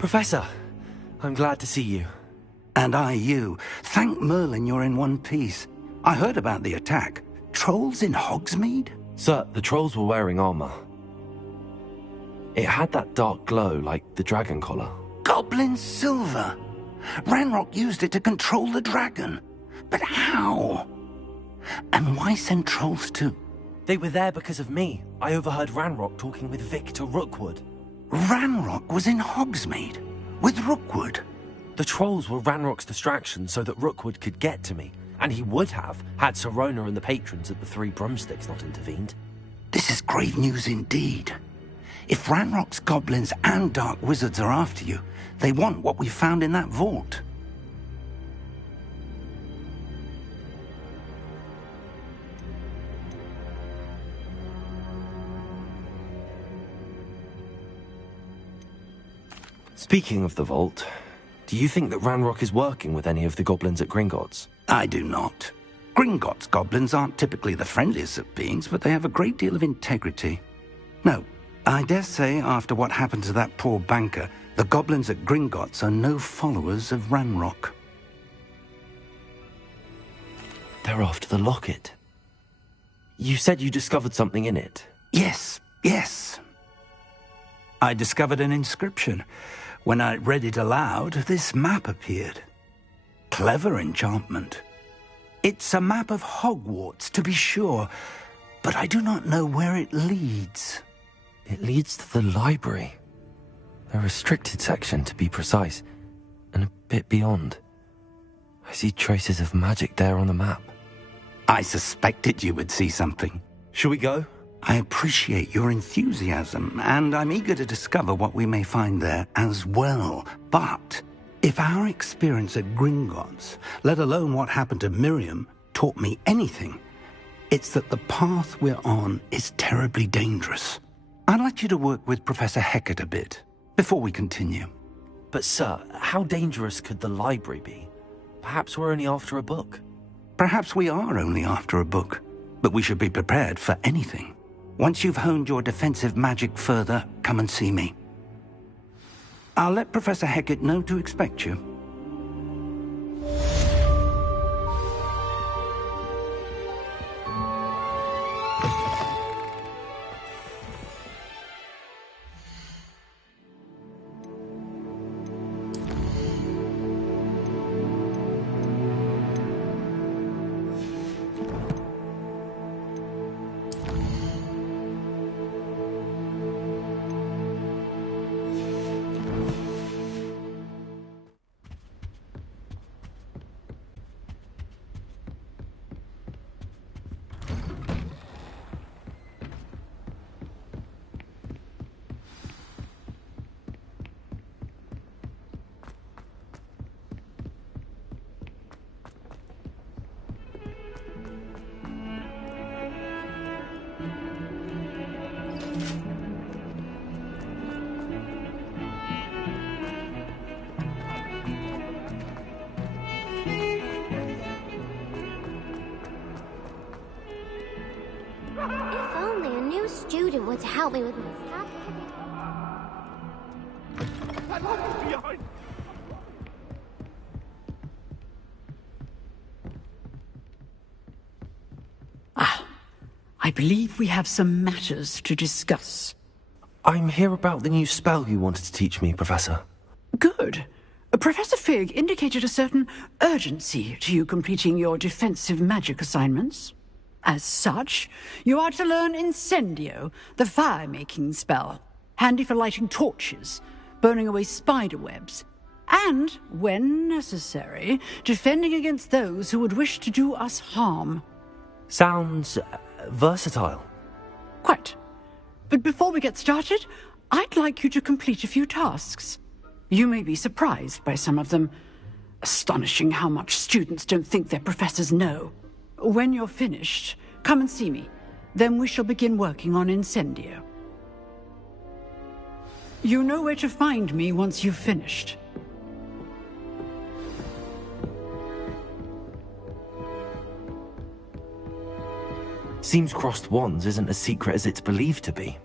Professor, I'm glad to see you. And I you. Thank Merlin you're in one piece. I heard about the attack. Trolls in Hogsmeade? Sir, the trolls were wearing armor. It had that dark glow like the dragon collar. Goblin silver! Ranrock used it to control the dragon. But how? And why send trolls too? They were there because of me. I overheard Ranrock talking with Victor Rookwood. Ranrock was in Hogsmeade? With Rookwood? The trolls were Ranrock's distraction so that Rookwood could get to me. And he would have, had Sirona and the patrons at the Three Broomsticks not intervened. This is grave news indeed. If Ranrock's goblins and dark wizards are after you, they want what we found in that vault. Speaking of the vault, do you think that Ranrock is working with any of the goblins at Gringotts? I do not. Gringotts goblins aren't typically the friendliest of beings, but they have a great deal of integrity. No, I dare say after what happened to that poor banker, the goblins at Gringotts are no followers of Ranrock. They're after the locket. You said you discovered something in it. Yes. I discovered an inscription. When I read it aloud, this map appeared. Clever enchantment. It's a map of Hogwarts, to be sure, but I do not know where it leads. It leads to the library. A restricted section, to be precise, and a bit beyond. I see traces of magic there on the map. I suspected you would see something. Shall we go? I appreciate your enthusiasm, and I'm eager to discover what we may find there as well. But if our experience at Gringotts, let alone what happened to Miriam, taught me anything, it's that the path we're on is terribly dangerous. I'd like you to work with Professor Hecat a bit, before we continue. But sir, how dangerous could the library be? Perhaps we're only after a book. Perhaps we are only after a book, but we should be prepared for anything. Once you've honed your defensive magic further, come and see me. I'll let Professor Hecat know to expect you. Student would help me with my stuff. I believe we have some matters to discuss. I'm here about the new spell you wanted to teach me, Professor. Good. Professor Fig indicated a certain urgency to you completing your defensive magic assignments. As such, you are to learn Incendio, the fire-making spell, handy for lighting torches, burning away spider webs, and, when necessary, defending against those who would wish to do us harm. Sounds versatile. Quite. But before we get started, I'd like you to complete a few tasks. You may be surprised by some of them. Astonishing how much students don't think their professors know. When you're finished, come and see me. Then we shall begin working on Incendio. You know where to find me once you've finished. Seems crossed wands isn't as secret as it's believed to be.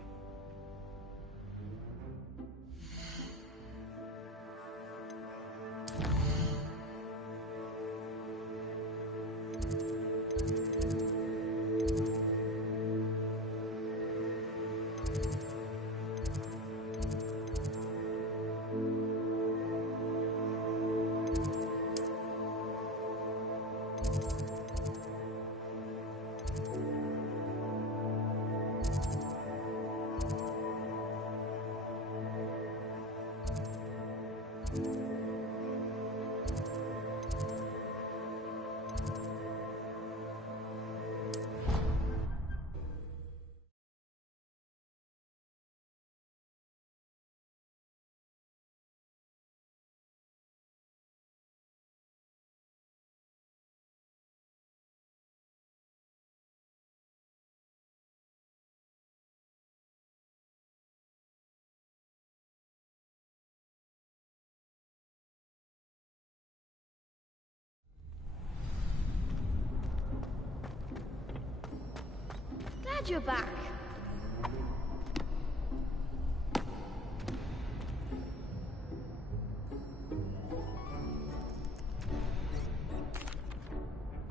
Glad you're back.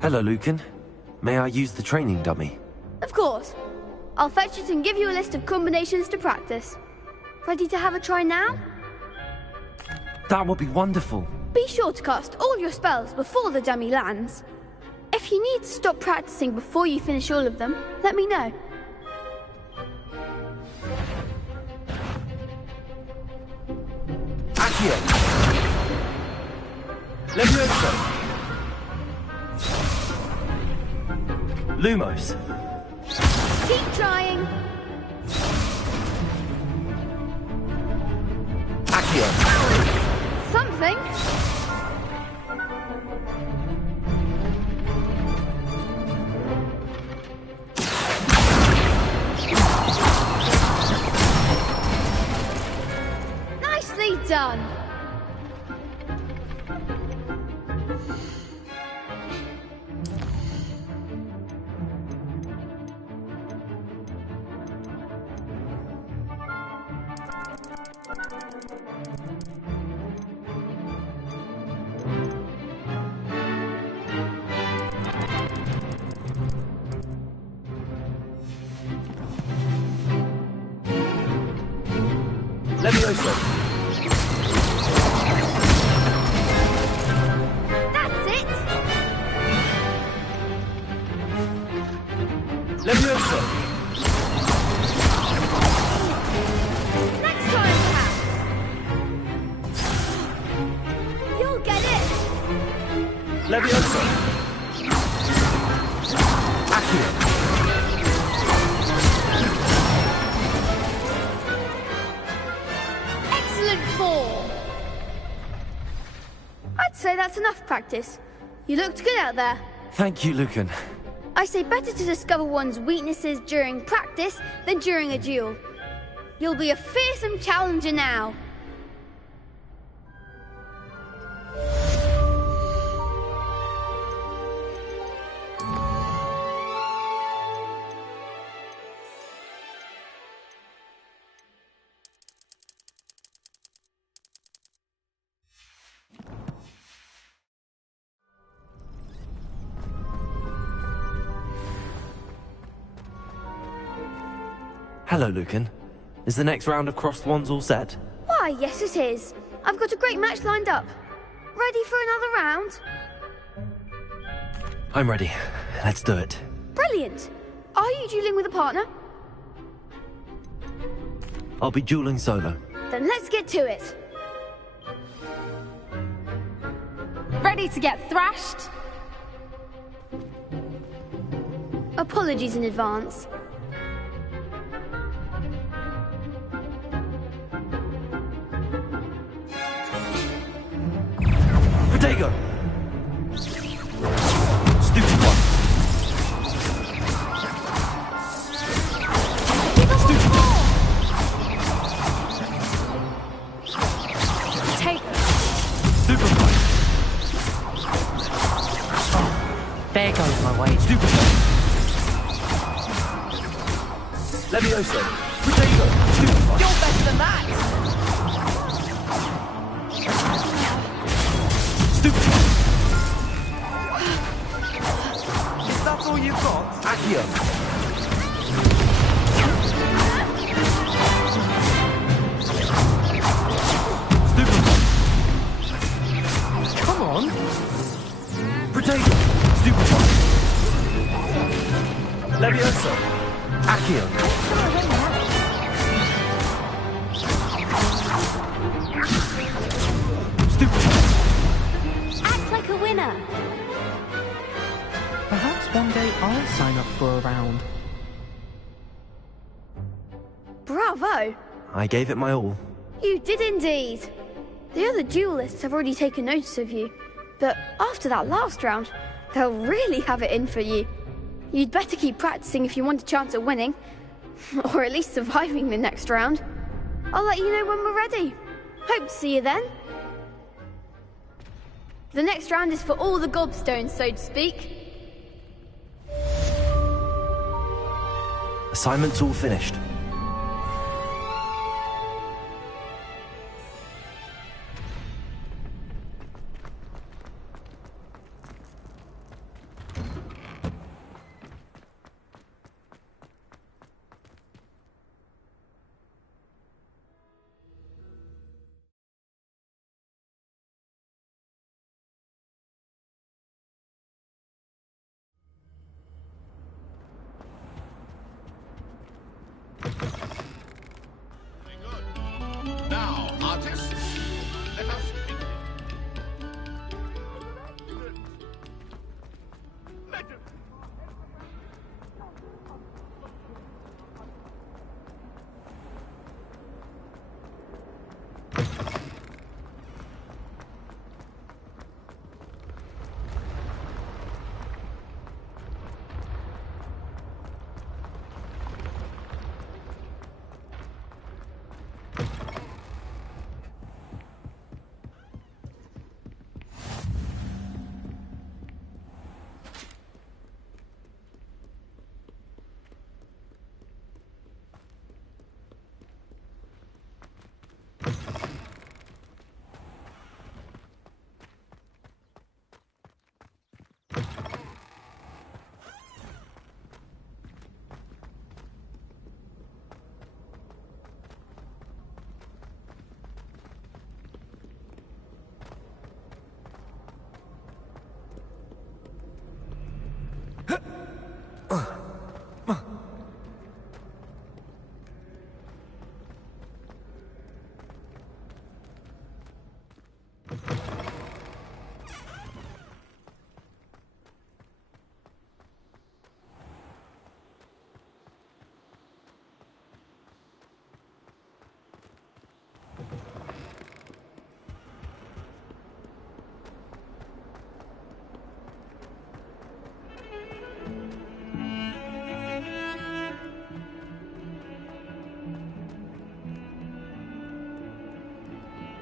Hello, Lucan. May I use the training dummy? Of course. I'll fetch it and give you a list of combinations to practice. Ready to have a try now? That would be wonderful. Be sure to cast all your spells before the dummy lands. If you need to stop practicing before you finish all of them, let me know. Accio! Levioso! Lumos! Keep trying. Accio! Something. Nicely done. Levioso! That's it. Levioso! Next time, perhaps. You'll get it. Levioso! Accio! Excellent form. I'd say that's enough practice. You looked good out there. Thank you, Lucan. I say better to discover one's weaknesses during practice than during a duel. You'll be a fearsome challenger now. Hello, Lucan. Is the next round of crossed wands all set? Why, yes it is. I've got a great match lined up. Ready for another round? I'm ready. Let's do it. Brilliant. Are you dueling with a partner? I'll be dueling solo. Then let's get to it. Ready to get thrashed? Apologies in advance. Protego! Stupid one! Stupid one! Take Stupid one! There goes my way. Stupid one! Levioso! Protego! Stupid one! You're better than that! Stupid one! Is that all you've got? Accio! Stupid one! Come on. Protego! Stupid one! Levioso! Accio! Stupid one! Act like a winner. Perhaps one day I'll sign up for a round. Bravo. I gave it my all. You did indeed. The other duelists have already taken notice of you. But after that last round, they'll really have it in for you. You'd better keep practicing if you want a chance at winning. Or at least surviving the next round. I'll let you know when we're ready. Hope to see you then. The next round is for all the gobstones, so to speak. Assignment's all finished. Now, artists, let us begin.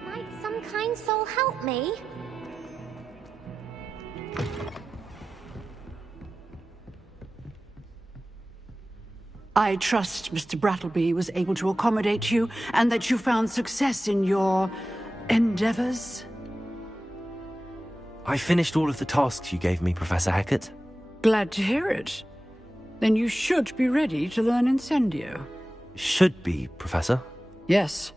Might some kind soul help me? I trust Mr. Brattleby was able to accommodate you, and that you found success in your endeavors. I finished all of the tasks you gave me, Professor Hecat. Glad to hear it. Then you should be ready to learn Incendio. Should be, Professor. Yes.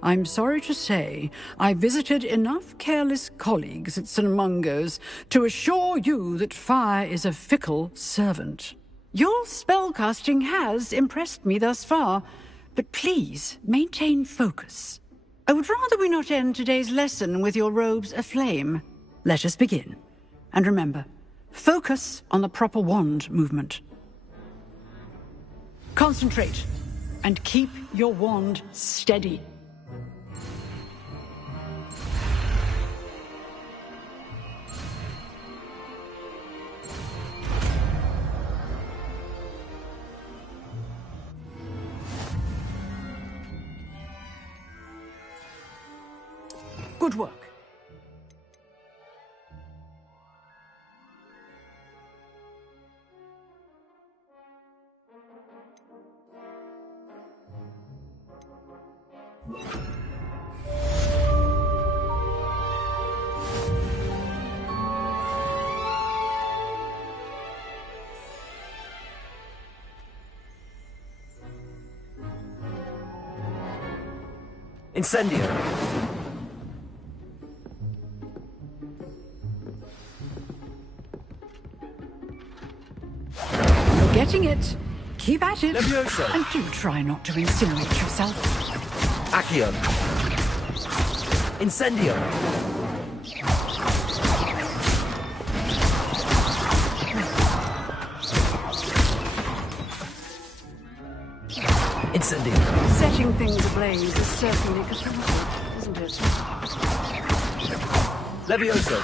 I'm sorry to say, I visited enough careless colleagues at St. Mungo's to assure you that fire is a fickle servant. Your spellcasting has impressed me thus far, but please maintain focus. I would rather we not end today's lesson with your robes aflame. Let us begin. And remember, focus on the proper wand movement. Concentrate, and keep your wand steady. Good work. Incendio! You're getting it. Keep at it. Levioso. And do try not to incinerate yourself. Accio! Incendio! Incendio! Setting things ablaze is certainly cathartic, isn't it? Levioso!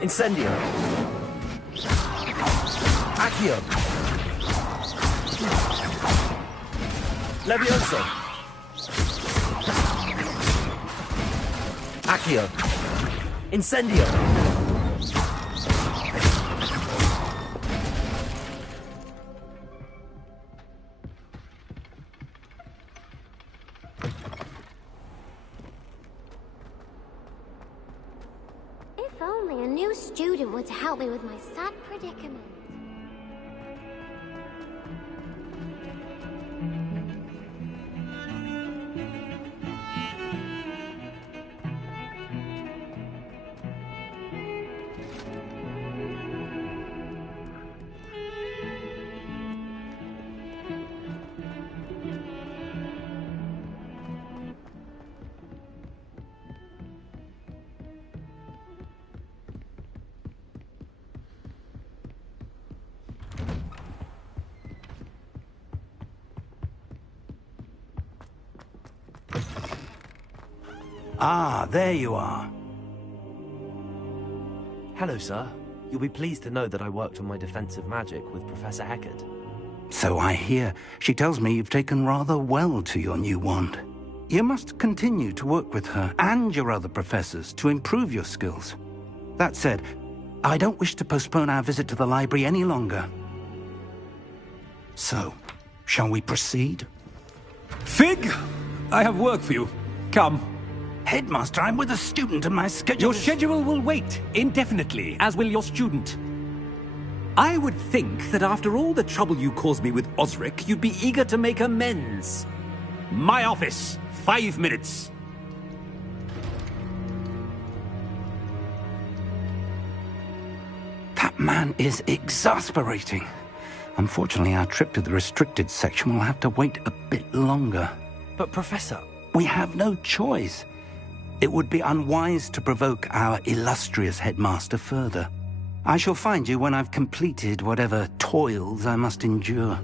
Incendio! Accio! Levioso! Accio! Incendio! new student were to help me with my sad predicament. Ah, there you are. Hello, sir. You'll be pleased to know that I worked on my defensive magic with Professor Eckert. So I hear. She tells me you've taken rather well to your new wand. You must continue to work with her and your other professors to improve your skills. That said, I don't wish to postpone our visit to the library any longer. So, shall we proceed? Fig, I have work for you. Come. Headmaster, I'm with a student and my schedule Your schedule will wait indefinitely, as will your student. I would think that after all the trouble you caused me with Osric, you'd be eager to make amends. My office, 5 minutes. That man is exasperating. Unfortunately, our trip to the restricted section will have to wait a bit longer. But, Professor... We have no choice. It would be unwise to provoke our illustrious headmaster further. I shall find you when I've completed whatever toils I must endure.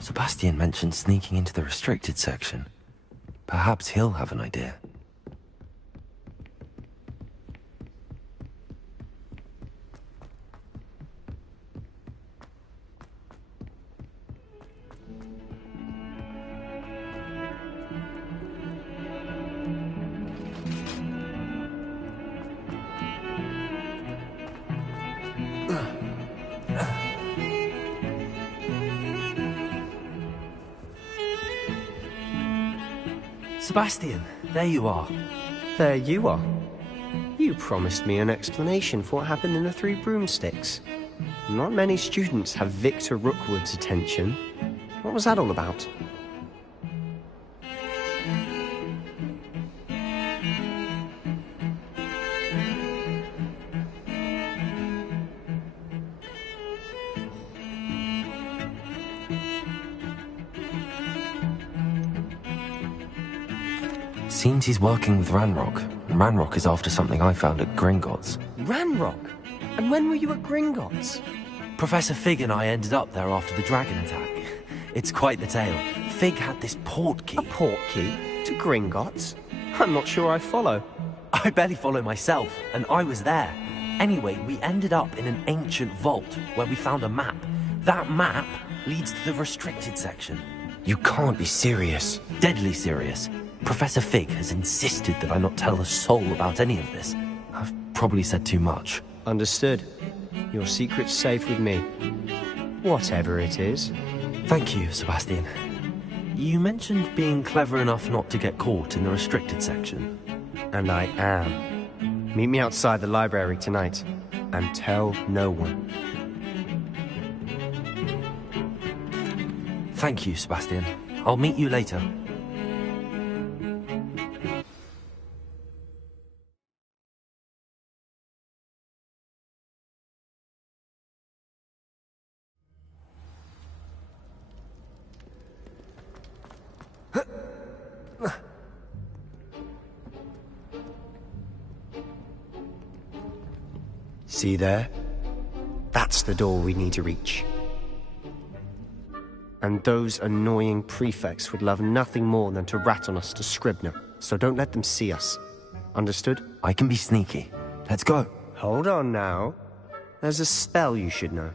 Sebastian mentioned sneaking into the restricted section. Perhaps he'll have an idea. Sebastian, there you are. There you are. You promised me an explanation for what happened in the Three Broomsticks. Not many students have Victor Rookwood's attention. What was that all about? Seems he's working with Ranrock, and Ranrock is after something I found at Gringotts. Ranrock? And when were you at Gringotts? Professor Fig and I ended up there after the dragon attack. It's quite the tale. Fig had this port key. A port key? To Gringotts? I'm not sure I follow. I barely follow myself, and I was there. Anyway, we ended up in an ancient vault where we found a map. That map leads to the restricted section. You can't be serious. Deadly serious. Professor Fig has insisted that I not tell a soul about any of this. I've probably said too much. Understood. Your secret's safe with me. Whatever it is. Thank you, Sebastian. You mentioned being clever enough not to get caught in the restricted section. And I am. Meet me outside the library tonight, and tell no one. Thank you, Sebastian. I'll meet you later. See there? That's the door we need to reach. And those annoying prefects would love nothing more than to rat on us to Scribner, so don't let them see us. Understood? I can be sneaky. Let's go. Hold on now. There's a spell you should know.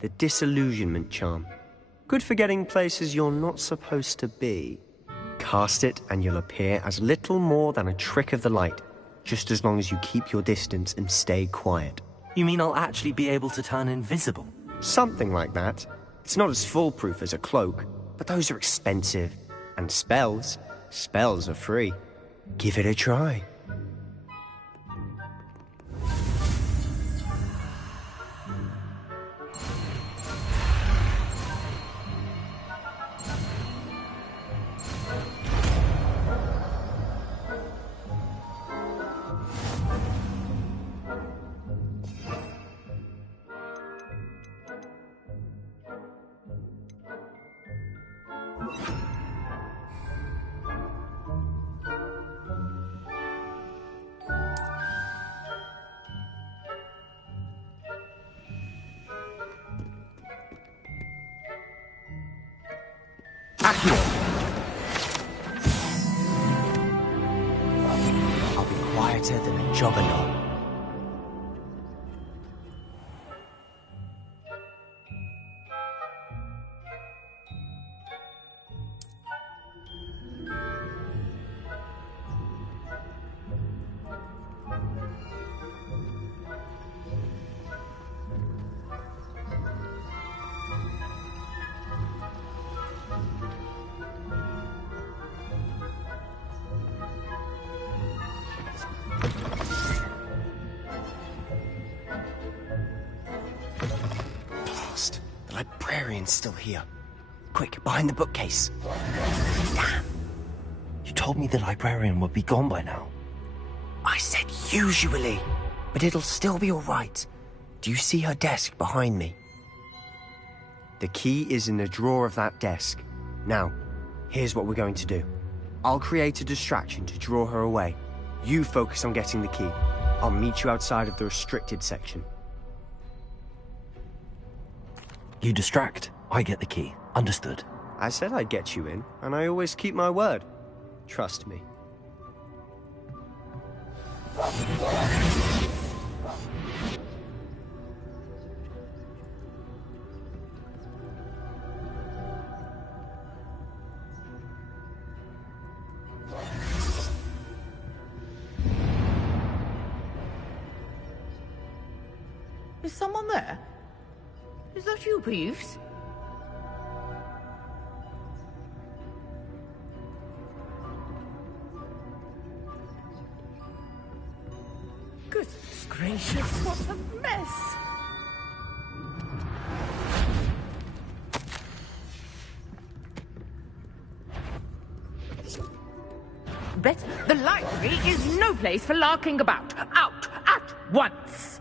The Disillusionment Charm. Good for getting places you're not supposed to be. Cast it and you'll appear as little more than a trick of the light, just as long as you keep your distance and stay quiet. You mean I'll actually be able to turn invisible? Something like that. It's not as foolproof as a cloak, but those are expensive. And spells are free. Give it a try. I'll be quieter than a jobberknoll. Blast. The librarian's still here. Quick, behind the bookcase. Damn. You told me the librarian would be gone by now. I said usually, but it'll still be all right. Do you see her desk behind me? The key is in the drawer of that desk. Now, here's what we're going to do. I'll create a distraction to draw her away. You focus on getting the key. I'll meet you outside of the restricted section. You distract, I get the key. Understood. I said I'd get you in, and I always keep my word. Trust me. Is someone there? Is that you, Peeves? Goodness gracious, what a mess! Bet the library is no place for larking about. Out at once!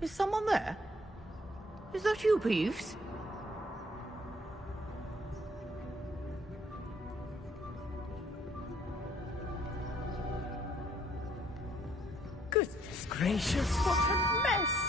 Is someone there? Is that you, Peeves? Goodness gracious, what a mess!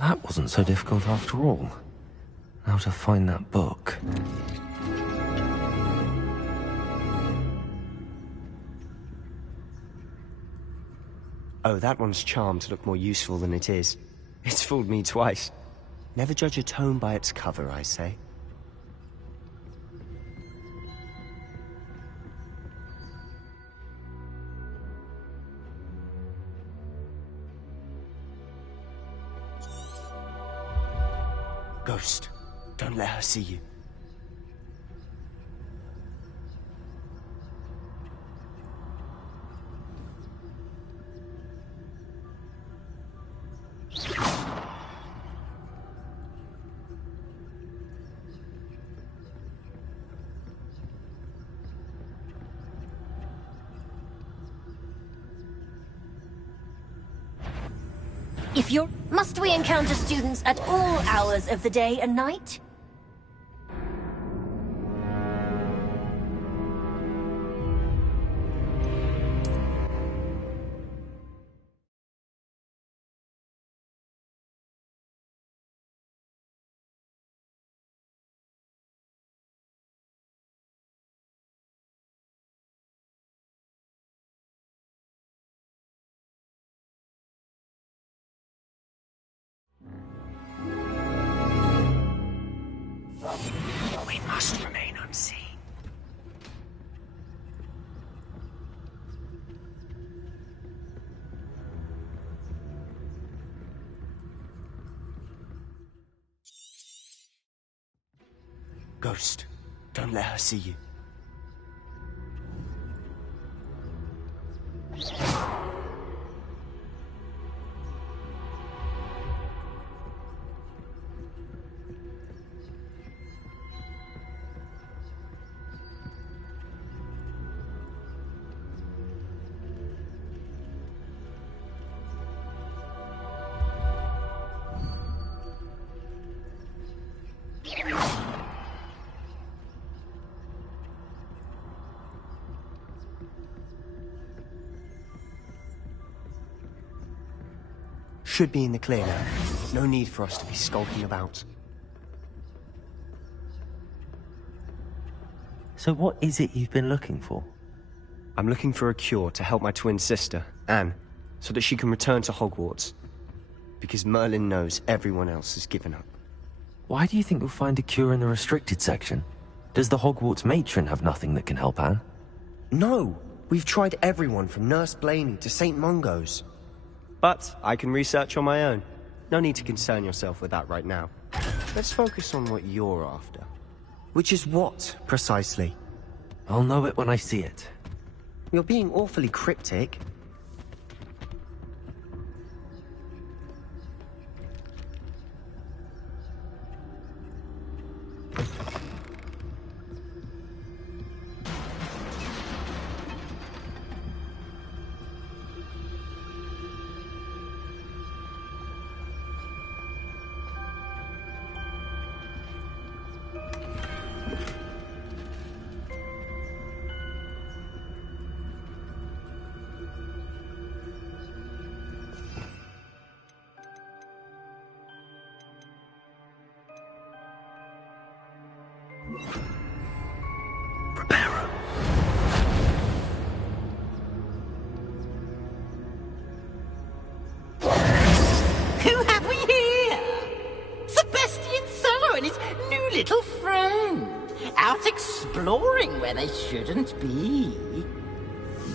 That wasn't so difficult after all. Now to find that book. Oh, that one's charmed to look more useful than it is. It's fooled me twice. Never judge a tome by its cover, I say. Ghost, don't let her see you. Must we encounter students at all hours of the day and night? Must remain unseen. Ghost, don't let her see you. Should be in the clear now. No need for us to be skulking about. So what is it you've been looking for? I'm looking for a cure to help my twin sister, Anne, so that she can return to Hogwarts. Because Merlin knows everyone else has given up. Why do you think you'll find a cure in the restricted section? Does the Hogwarts matron have nothing that can help Anne? No! We've tried everyone from Nurse Blaney to St. Mungo's. But I can research on my own. No need to concern yourself with that right now. Let's focus on what you're after. Which is what, precisely? I'll know it when I see it. You're being awfully cryptic. Who have we here? Sebastian Sallow and his new little friend. Out exploring where they shouldn't be.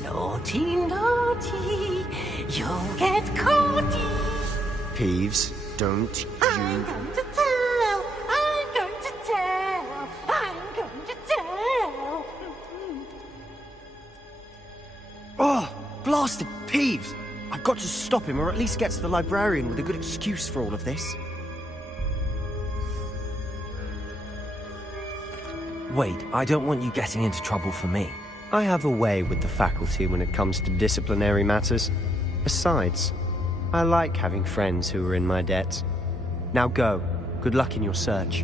Naughty, naughty, you'll get caughty. Peeves, don't you... I'm going to tell, I'm going to tell, I'm going to tell. Oh, blasted Peeves! I've got to stop him, or at least get to the librarian with a good excuse for all of this. Wait, I don't want you getting into trouble for me. I have a way with the faculty when it comes to disciplinary matters. Besides, I like having friends who are in my debt. Now go. Good luck in your search.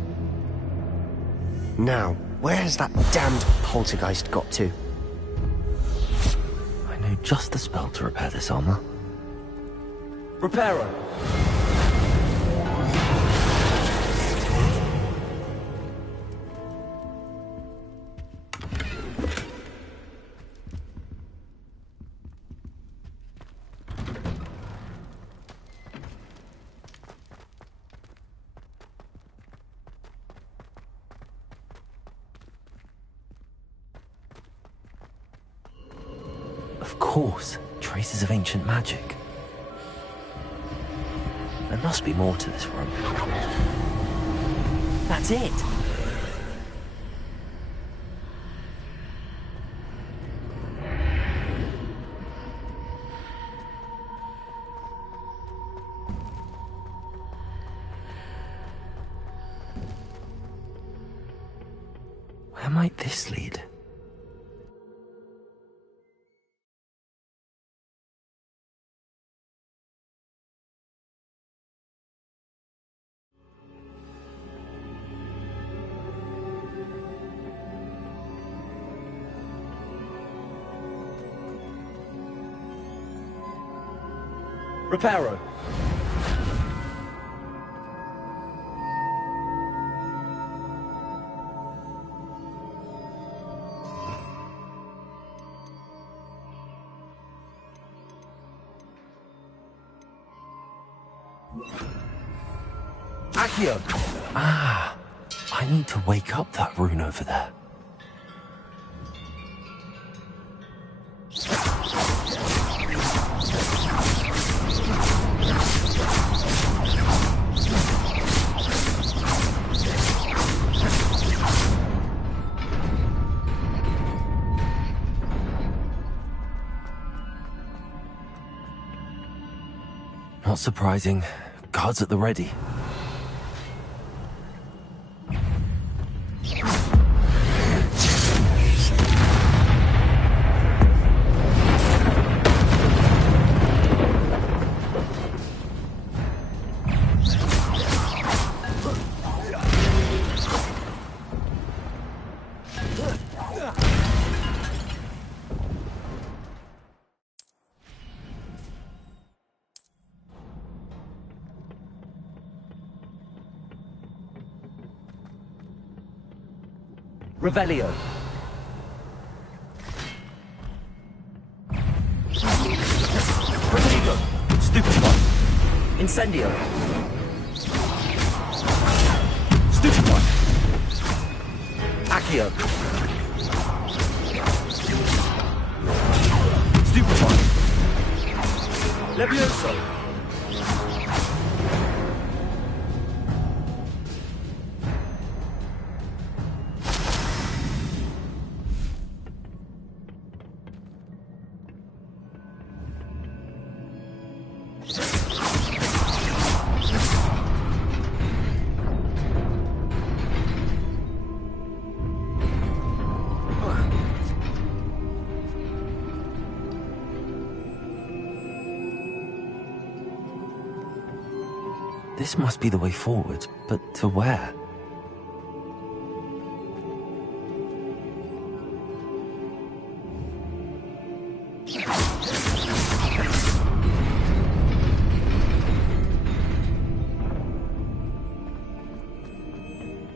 Now, where has that damned poltergeist got to? I know just the spell to repair this armor. Reparo! Of course, traces of ancient magic. There must be more to this room. That's it! Where might this lead? Reparo. Accio. Ah, I need to wake up that rune over there. Not surprising. Guards at the ready. Revelio. Protego. Stupefy. Incendio. Stupefy. Accio. Stupefy. Levioso. This must be the way forward, but to where?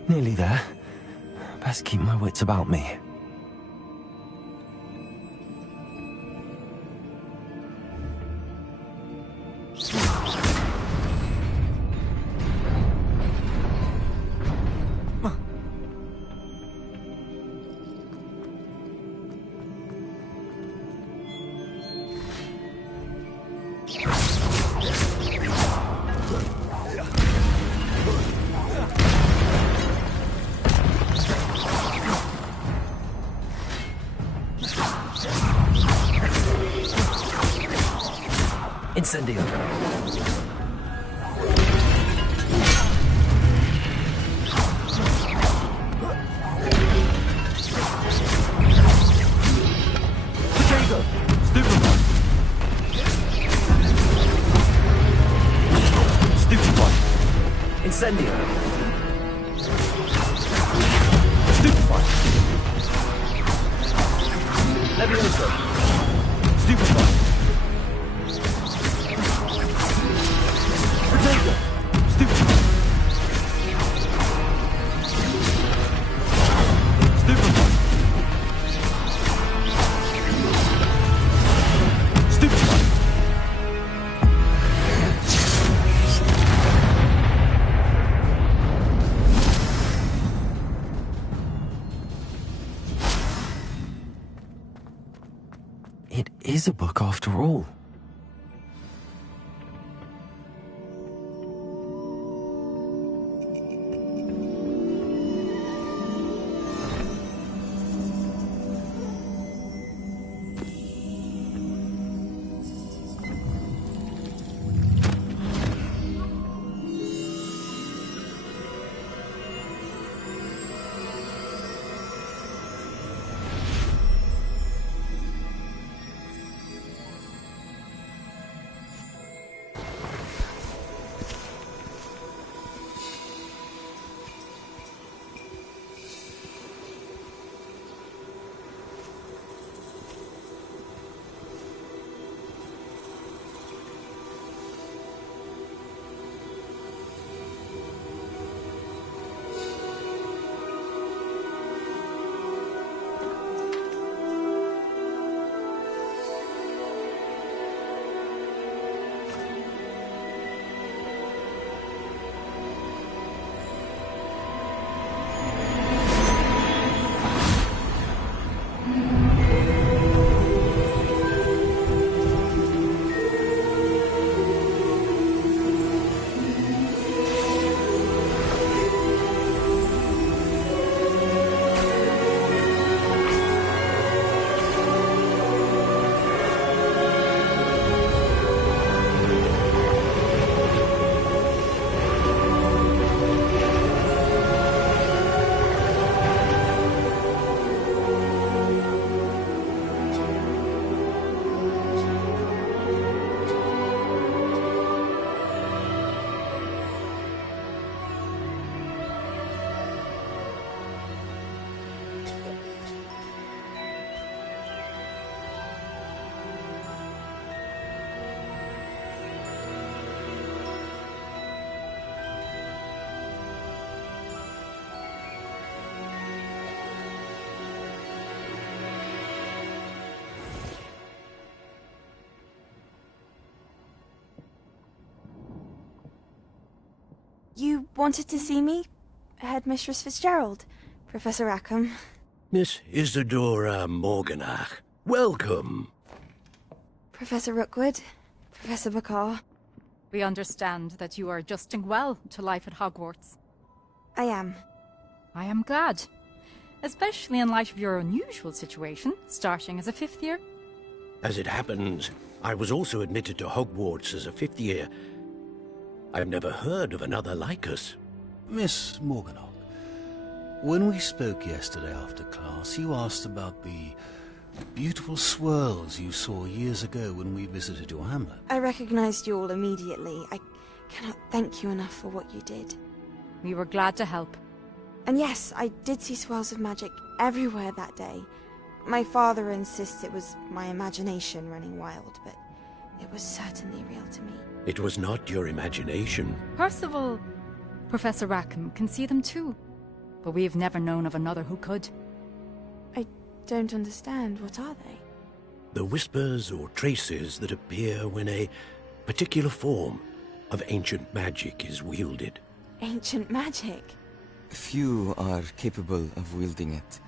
Nearly there. Best keep my wits about me. Incendio. Protego. Stupefy. Stupefy. Incendio. Stupefy. Levioso. Stupefy. Protego. Stupefy. Stupefy. Stupefy. It is a book after all. You wanted to see me? Headmistress Fitzgerald, Professor Rackham. Miss Isadora Morganach, welcome. Professor Rookwood, Professor Bakar. We understand that you are adjusting well to life at Hogwarts. I am. I am glad. Especially in light of your unusual situation, starting as a 5th year. As it happens, I was also admitted to Hogwarts as a 5th year. I've never heard of another like us. Miss Morganach, when we spoke yesterday after class, you asked about the beautiful swirls you saw years ago when we visited your hamlet. I recognized you all immediately. I cannot thank you enough for what you did. We were glad to help. And yes, I did see swirls of magic everywhere that day. My father insists it was my imagination running wild, but it was certainly real to me. It was not your imagination. Percival, Professor Rackham can see them too, but we've never known of another who could. I don't understand. What are they? The whispers or traces that appear when a particular form of ancient magic is wielded. Ancient magic? Few are capable of wielding it.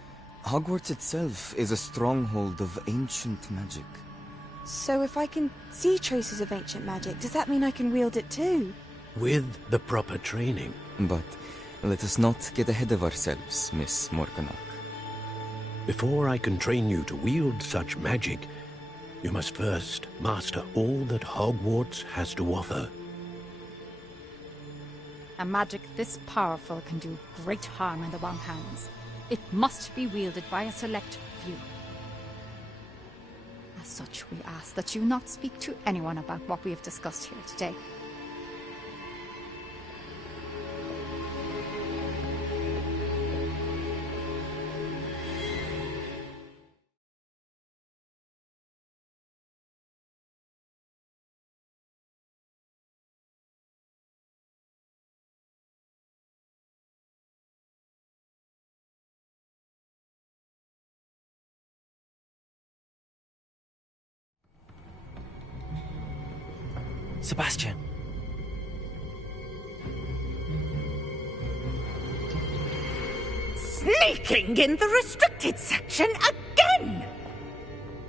Hogwarts itself is a stronghold of ancient magic. So if I can see traces of ancient magic, does that mean I can wield it too? With the proper training. But let us not get ahead of ourselves, Miss Morganach. Before I can train you to wield such magic, you must first master all that Hogwarts has to offer. A magic this powerful can do great harm in the wrong hands. It must be wielded by a select few. As such, we ask that you not speak to anyone about what we have discussed here today. Sebastian. Sneaking in the restricted section again!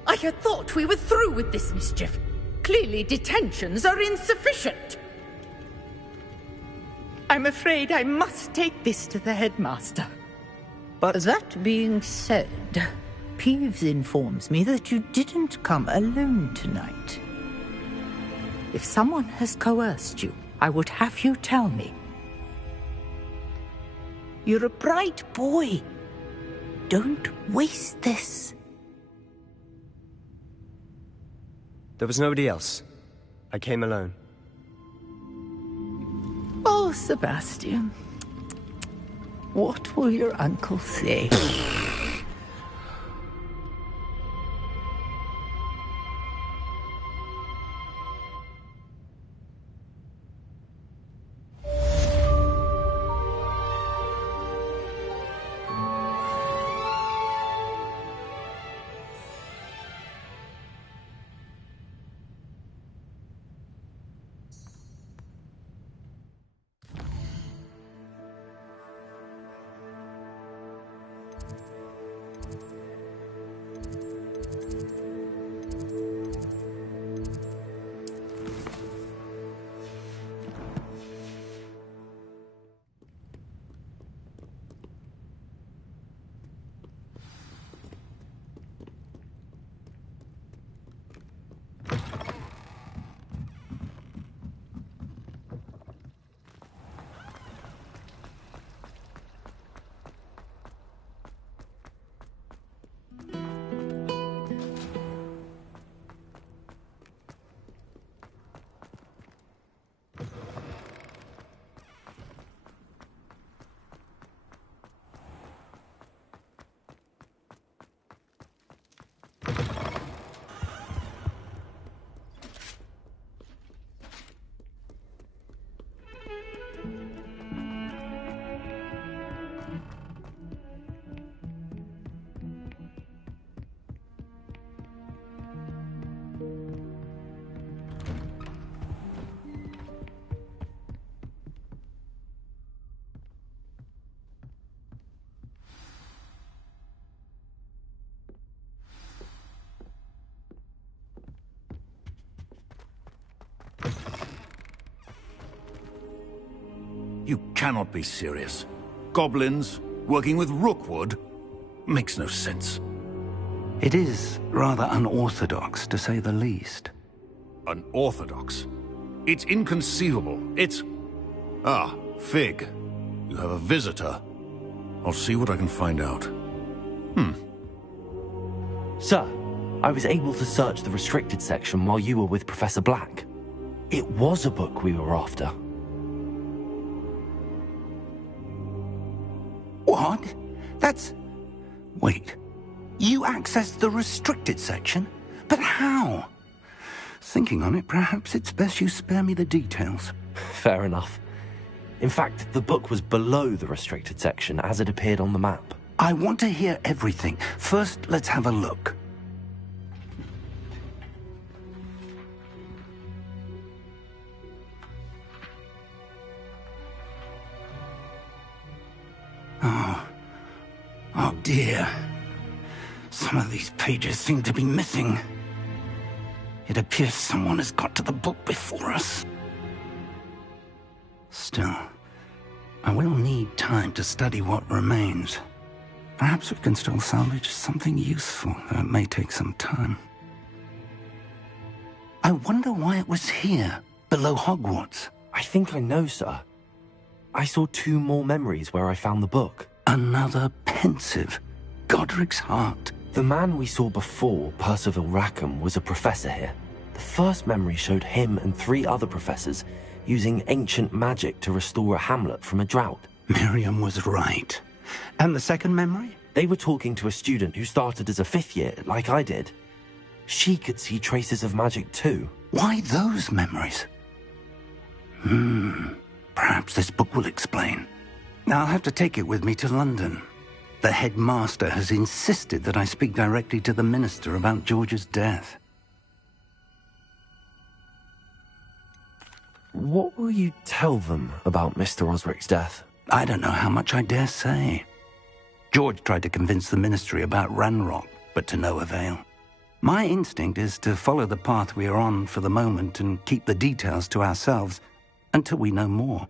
I had thought we were through with this mischief. Clearly detentions are insufficient. I'm afraid I must take this to the headmaster. But that being said, Peeves informs me that you didn't come alone tonight. If someone has coerced you, I would have you tell me. You're a bright boy. Don't waste this. There was nobody else. I came alone. Oh, Sebastian. What will your uncle say? You cannot be serious. Goblins working with Rookwood? Makes no sense. It is rather unorthodox, to say the least. Unorthodox? It's inconceivable. It's... Ah, Fig. You have a visitor. I'll see what I can find out. Sir, I was able to search the restricted section while you were with Professor Black. It was a book we were after. What? That's... Wait. You accessed the restricted section? But how? Thinking on it, perhaps it's best you spare me the details. Fair enough. In fact, the book was below the restricted section as it appeared on the map. I want to hear everything. First, let's have a look. Oh dear. Some of these pages seem to be missing. It appears someone has got to the book before us. Still, I will need time to study what remains. Perhaps we can still salvage something useful, though it may take some time. I wonder why it was here, below Hogwarts. I think I know, sir. I saw 2 more memories where I found the book. Another pensive. Godric's heart. The man we saw before, Percival Rackham, was a professor here. The first memory showed him and 3 other professors using ancient magic to restore a hamlet from a drought. Miriam was right. And the second memory? They were talking to a student who started as a 5th year, like I did. She could see traces of magic too. Why those memories? Perhaps this book will explain. Now I'll have to take it with me to London. The headmaster has insisted that I speak directly to the minister about George's death. What will you tell them about Mr. Osric's death? I don't know how much I dare say. George tried to convince the ministry about Ranrock, but to no avail. My instinct is to follow the path we are on for the moment and keep the details to ourselves until we know more.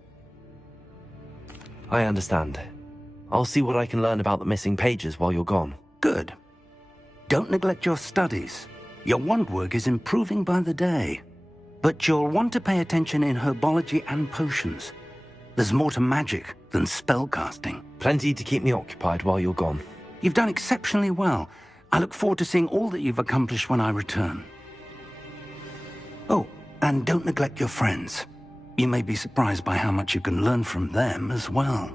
I understand. I'll see what I can learn about the missing pages while you're gone. Good. Don't neglect your studies. Your wand work is improving by the day. But you'll want to pay attention in herbology and potions. There's more to magic than spellcasting. Plenty to keep me occupied while you're gone. You've done exceptionally well. I look forward to seeing all that you've accomplished when I return. Oh, and don't neglect your friends. You may be surprised by how much you can learn from them as well.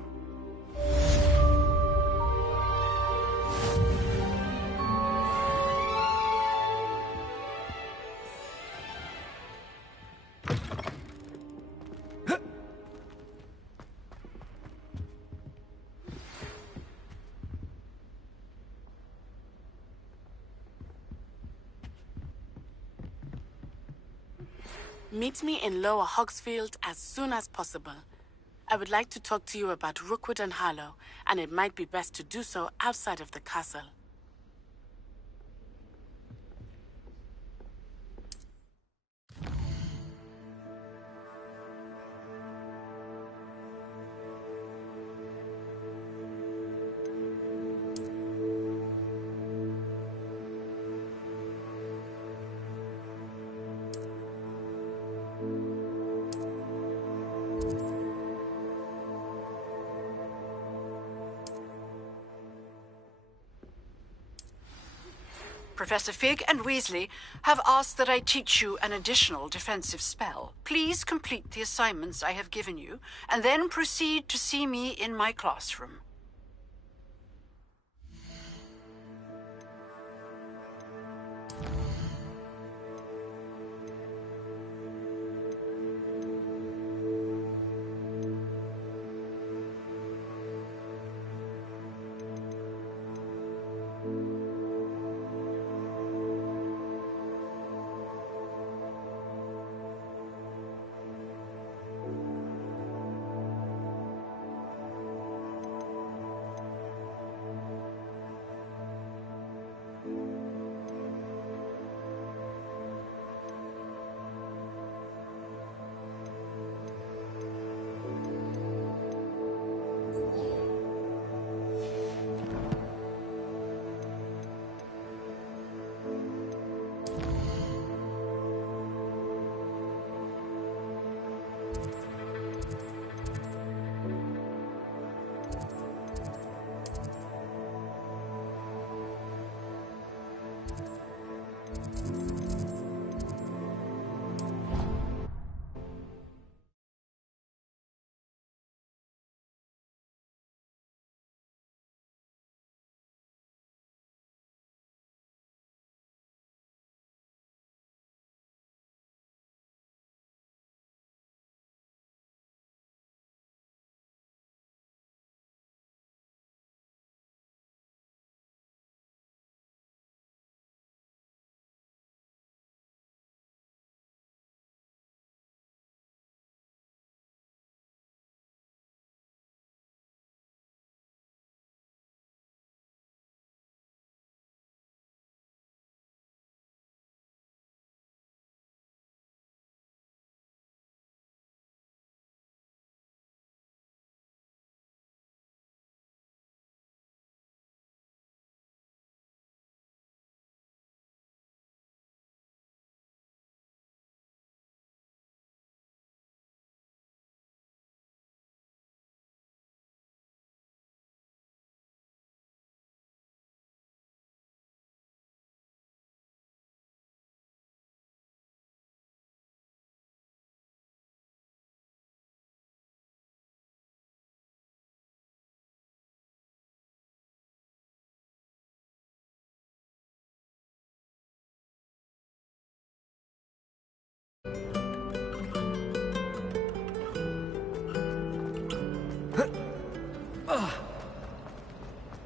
Meet me in Lower Hogsfield as soon as possible. I would like to talk to you about Rookwood and Harlow, and it might be best to do so outside of the castle. Professor Fig and Weasley have asked that I teach you an additional defensive spell. Please complete the assignments I have given you, and then proceed to see me in my classroom.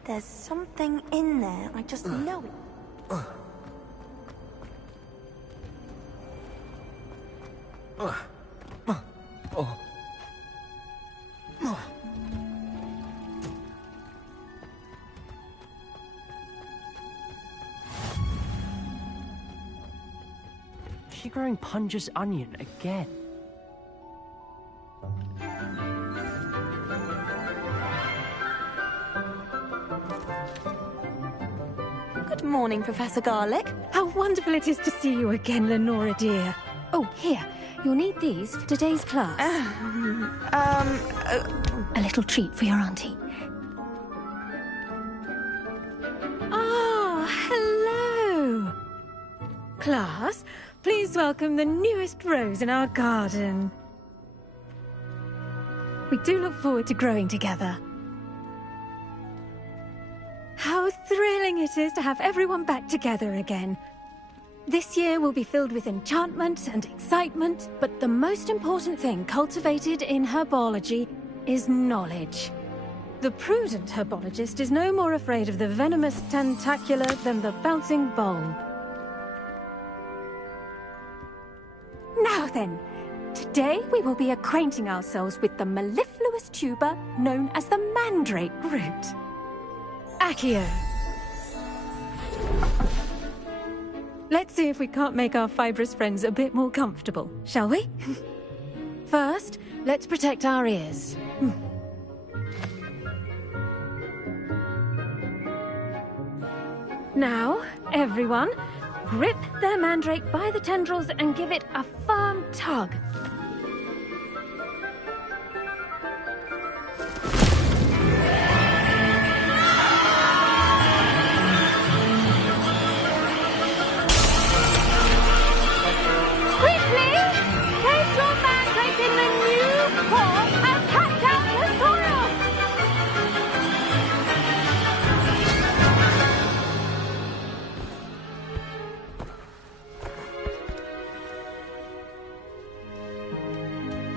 There's something in there. I just know it. she growing Punja's onion again? Good morning, Professor Garlic. How wonderful it is to see you again, Lenora dear. Oh, here. You'll need these for today's class. A little treat for your auntie. Ah, hello. Class, please welcome the newest rose in our garden. We do look forward to growing together. How thrilling it is to have everyone back together again. This year will be filled with enchantment and excitement, but the most important thing cultivated in herbology is knowledge. The prudent herbologist is no more afraid of the venomous tentacula than the bouncing bulb. Now then, today we will be acquainting ourselves with the mellifluous tuber known as the mandrake root. Accio. Let's see if we can't make our fibrous friends a bit more comfortable, shall we? First, let's protect our ears. Now, everyone, grip their mandrake by the tendrils and give it a firm tug.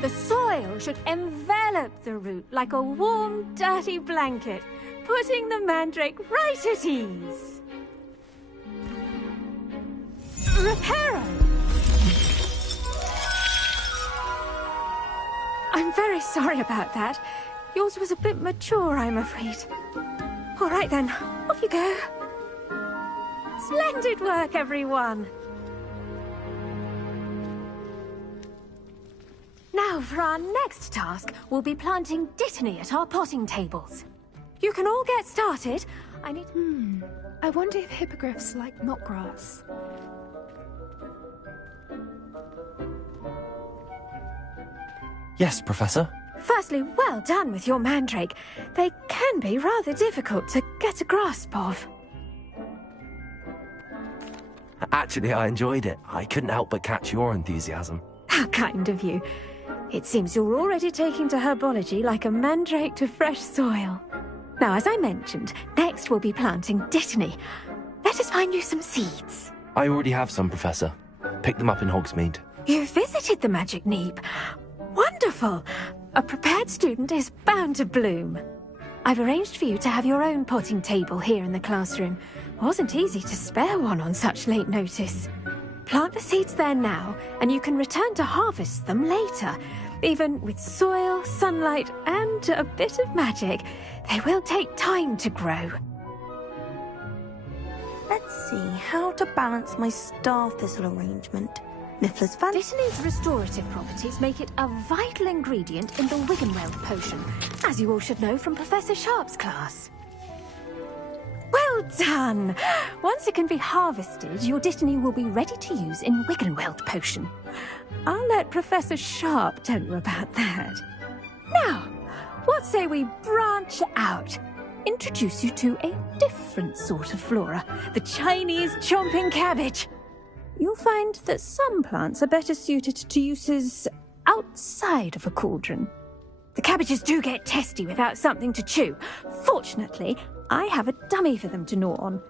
The soil should envelop the root like a warm, dirty blanket, putting the mandrake right at ease. Reparo! I'm very sorry about that. Yours was a bit mature, I'm afraid. All right then, off you go. Splendid work, everyone. Now, for our next task, we'll be planting dittany at our potting tables. You can all get started. I need... I wonder if hippogriffs like knotgrass. Yes, Professor. Firstly, well done with your mandrake. They can be rather difficult to get a grasp of. Actually, I enjoyed it. I couldn't help but catch your enthusiasm. How kind of you. It seems you're already taking to herbology like a mandrake to fresh soil. Now, as I mentioned, next we'll be planting dittany. Let us find you some seeds. I already have some, Professor. Picked them up in Hogsmeade. You visited the Magic Neep. Wonderful! A prepared student is bound to bloom. I've arranged for you to have your own potting table here in the classroom. Wasn't easy to spare one on such late notice. Plant the seeds there now, and you can return to harvest them later. Even with soil, sunlight, and a bit of magic, they will take time to grow. Let's see how to balance my star thistle arrangement. Niffler's fan. Dittany's restorative properties make it a vital ingredient in the Wiggenweld potion, as you all should know from Professor Sharp's class. Well done! Once it can be harvested, your dittany will be ready to use in Wiggenweld potion. I'll let Professor Sharp tell you about that. Now, what say we branch out? Introduce you to a different sort of flora, the Chinese chomping cabbage. You'll find that some plants are better suited to uses outside of a cauldron. The cabbages do get testy without something to chew. Fortunately, I have a dummy for them to gnaw on.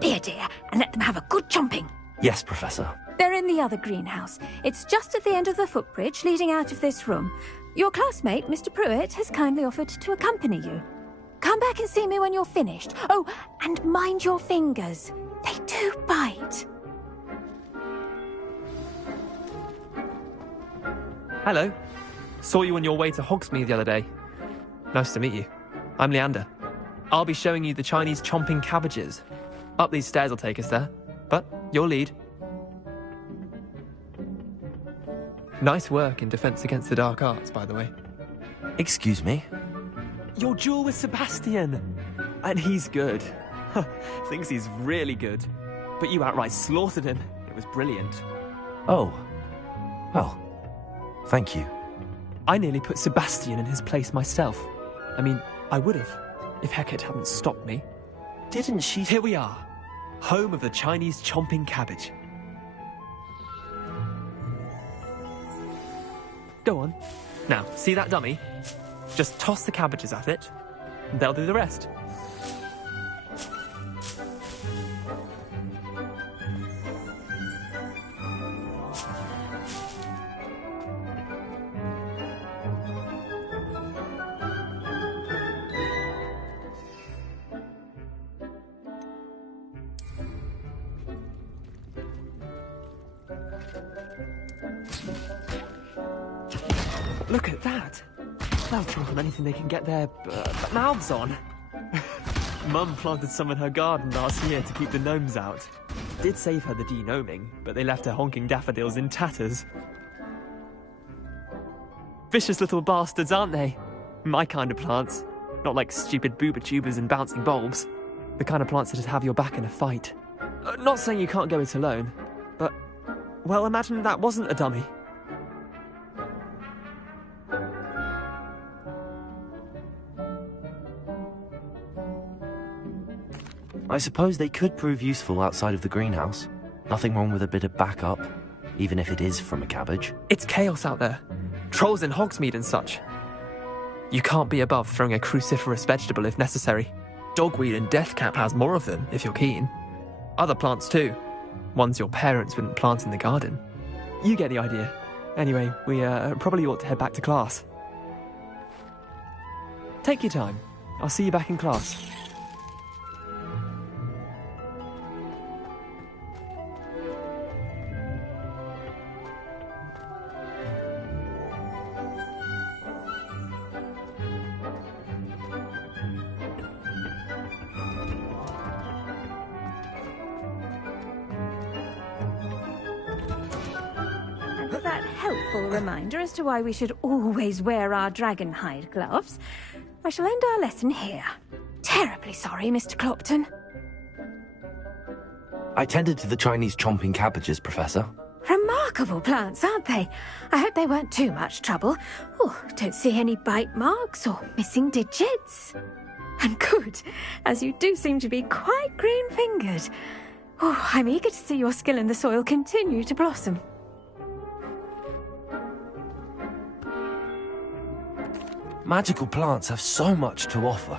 Be dear, and let them have a good chomping. Yes, Professor. They're in the other greenhouse. It's just at the end of the footbridge leading out of this room. Your classmate, Mr. Pruitt, has kindly offered to accompany you. Come back and see me when you're finished. Oh, and mind your fingers. They do bite. Hello. Saw you on your way to Hogsmeade the other day. Nice to meet you. I'm Leander. I'll be showing you the Chinese chomping cabbages. Up these stairs will take us there, but your lead. Nice work in Defense Against the Dark Arts, by the way. Excuse me? Your duel with Sebastian! And he's good. Thinks he's really good. But you outright slaughtered him. It was brilliant. Oh. Well, thank you. I nearly put Sebastian in his place myself. I mean, I would have, if Hecate hadn't stopped me. Didn't she? Here we are. Home of the Chinese chomping cabbage. Go on. Now, see that dummy? Just toss the cabbages at it, and they'll do the rest. Look at that. They'll chomp on anything they can get their mouths on. Mum planted some in her garden last year to keep the gnomes out. Did save her the denoming, but they left her honking daffodils in tatters. Vicious little bastards, aren't they? My kind of plants. Not like stupid booba tubers and bouncing bulbs. The kind of plants that'd have your back in a fight. Not saying you can't go it alone, but... well, imagine that wasn't a dummy. I suppose they could prove useful outside of the greenhouse. Nothing wrong with a bit of backup, even if it is from a cabbage. It's chaos out there. Trolls in Hogsmeade and such. You can't be above throwing a cruciferous vegetable if necessary. Dogweed and deathcap has more of them, if you're keen. Other plants too. Ones your parents wouldn't plant in the garden. You get the idea. Anyway, we probably ought to head back to class. Take your time. I'll see you back in class. Reminder as to why we should always wear our dragon hide gloves. I shall end our lesson here. Terribly sorry, Mr. Clopton. I tended to the Chinese chomping cabbages, Professor. Remarkable plants, aren't they? I hope they weren't too much trouble. Oh, don't see any bite marks or missing digits. And good, as you do seem to be quite green-fingered. Oh, I'm eager to see your skill in the soil continue to blossom. Magical plants have so much to offer.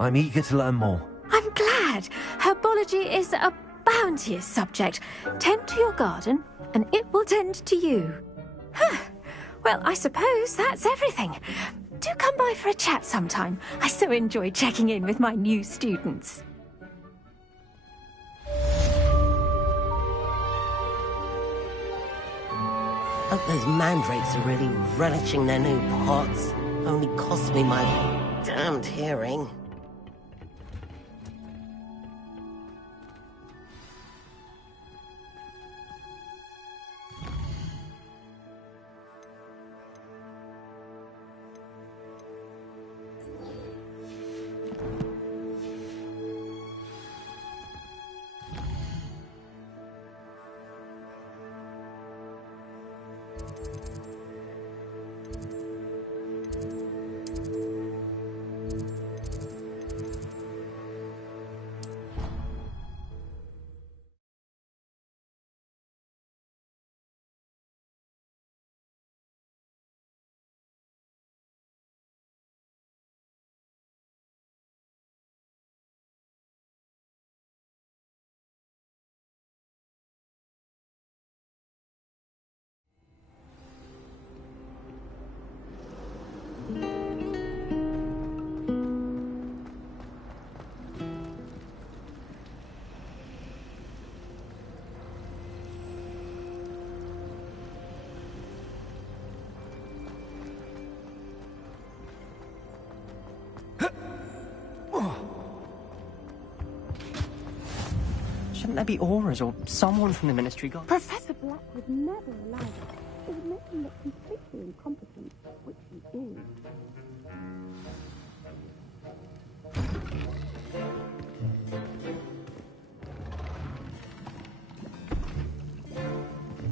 I'm eager to learn more. I'm glad. Herbology is a bounteous subject. Tend to your garden, and it will tend to you. Well, I suppose that's everything. Do come by for a chat sometime. I so enjoy checking in with my new students. Hope those mandrakes are really relishing their new pots. Only cost me my damned hearing. Shouldn't there be auras or someone from the Ministry Guard? Professor Black would never allow it. It would make him look completely incompetent, which he is.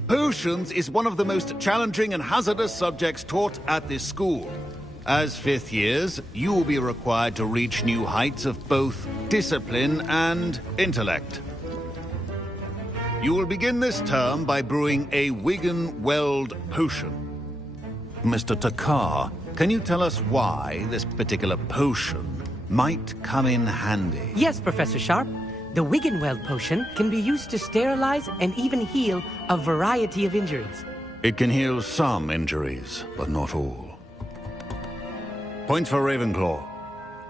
Potions is one of the most challenging and hazardous subjects taught at this school. As fifth years, you will be required to reach new heights of both discipline and intellect. You will begin this term by brewing a Wiggenweld potion. Mr. Takar, can you tell us why this particular potion might come in handy? Yes, Professor Sharp. The Wiggenweld potion can be used to sterilize and even heal a variety of injuries. It can heal some injuries, but not all. Points for Ravenclaw.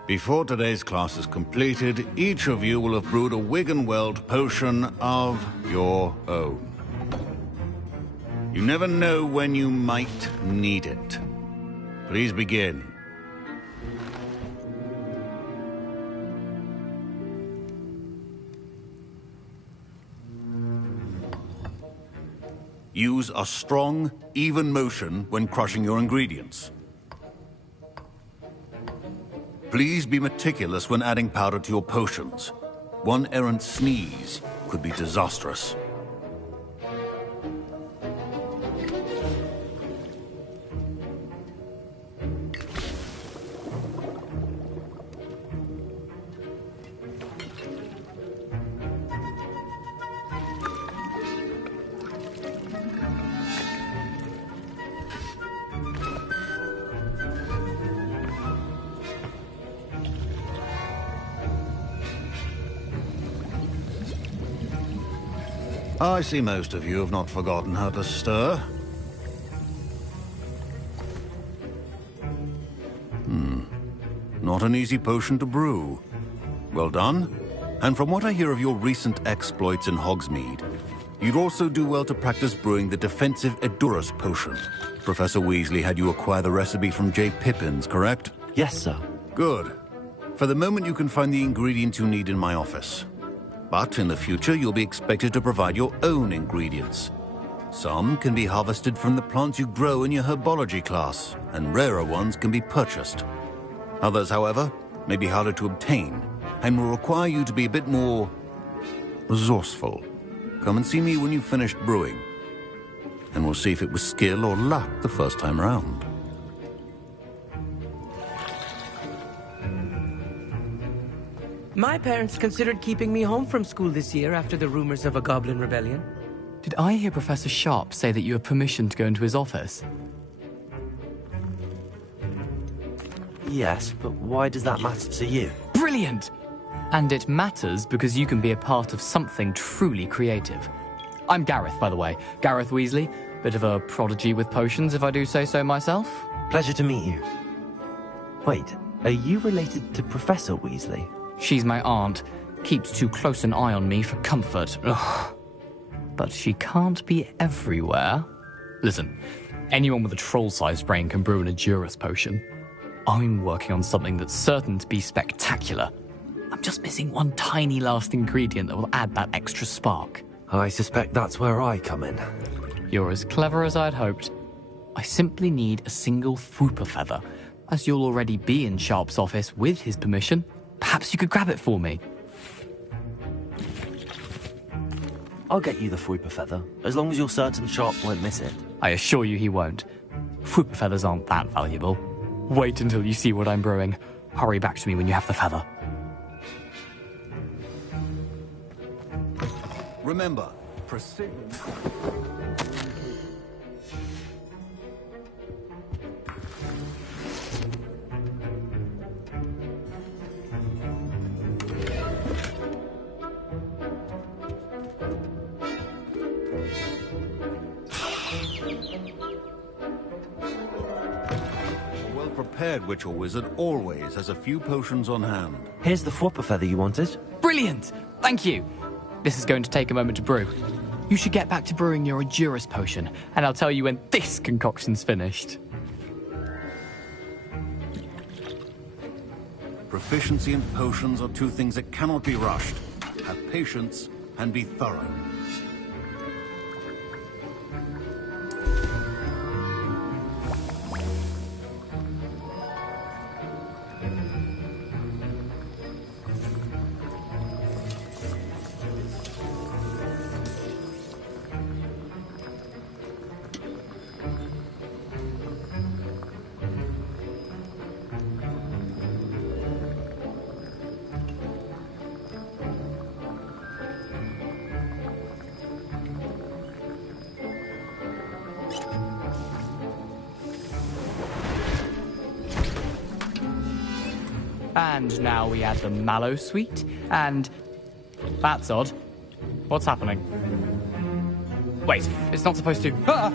Before today's class is completed, each of you will have brewed a Wiggenweld potion of your own. You never know when you might need it. Please begin. Use a strong, even motion when crushing your ingredients. Please be meticulous when adding powder to your potions. One errant sneeze could be disastrous. I see most of you have not forgotten how to stir. Not an easy potion to brew. Well done. And from what I hear of your recent exploits in Hogsmeade, you'd also do well to practice brewing the defensive Edurus potion. Professor Weasley had you acquire the recipe from J. Pippins, correct? Yes, sir. Good. For the moment, you can find the ingredients you need in my office. But in the future, you'll be expected to provide your own ingredients. Some can be harvested from the plants you grow in your herbology class, and rarer ones can be purchased. Others, however, may be harder to obtain, and will require you to be a bit more resourceful. Come and see me when you've finished brewing, and we'll see if it was skill or luck the first time round. My parents considered keeping me home from school this year after the rumors of a goblin rebellion. Did I hear Professor Sharp say that you have permission to go into his office? Yes, but why does that matter to you? Brilliant! And it matters because you can be a part of something truly creative. I'm Gareth, by the way. Gareth Weasley. Bit of a prodigy with potions, if I do say so myself. Pleasure to meet you. Wait, are you related to Professor Weasley? She's my aunt. Keeps too close an eye on me for comfort. Ugh. But she can't be everywhere. Listen, anyone with a troll-sized brain can brew an Edurus potion. I'm working on something that's certain to be spectacular. I'm just missing one tiny last ingredient that will add that extra spark. I suspect that's where I come in. You're as clever as I'd hoped. I simply need a single Fwooper feather. As you'll already be in Sharp's office with his permission, perhaps you could grab it for me. I'll get you the Fwooper feather, as long as you're certain Sharp won't miss it. I assure you he won't. Fwooper feathers aren't that valuable. Wait until you see what I'm brewing. Hurry back to me when you have the feather. Remember, precision. A well-prepared witch or wizard always has a few potions on hand. Here's the Fwooper feather you wanted. Brilliant! Thank you! This is going to take a moment to brew. You should get back to brewing your Edurus potion, and I'll tell you when this concoction's finished. Proficiency in potions are two things that cannot be rushed. Have patience and be thorough. And now we add the mallow sweet, and... That's odd. What's happening? Wait, it's not supposed to... Ah!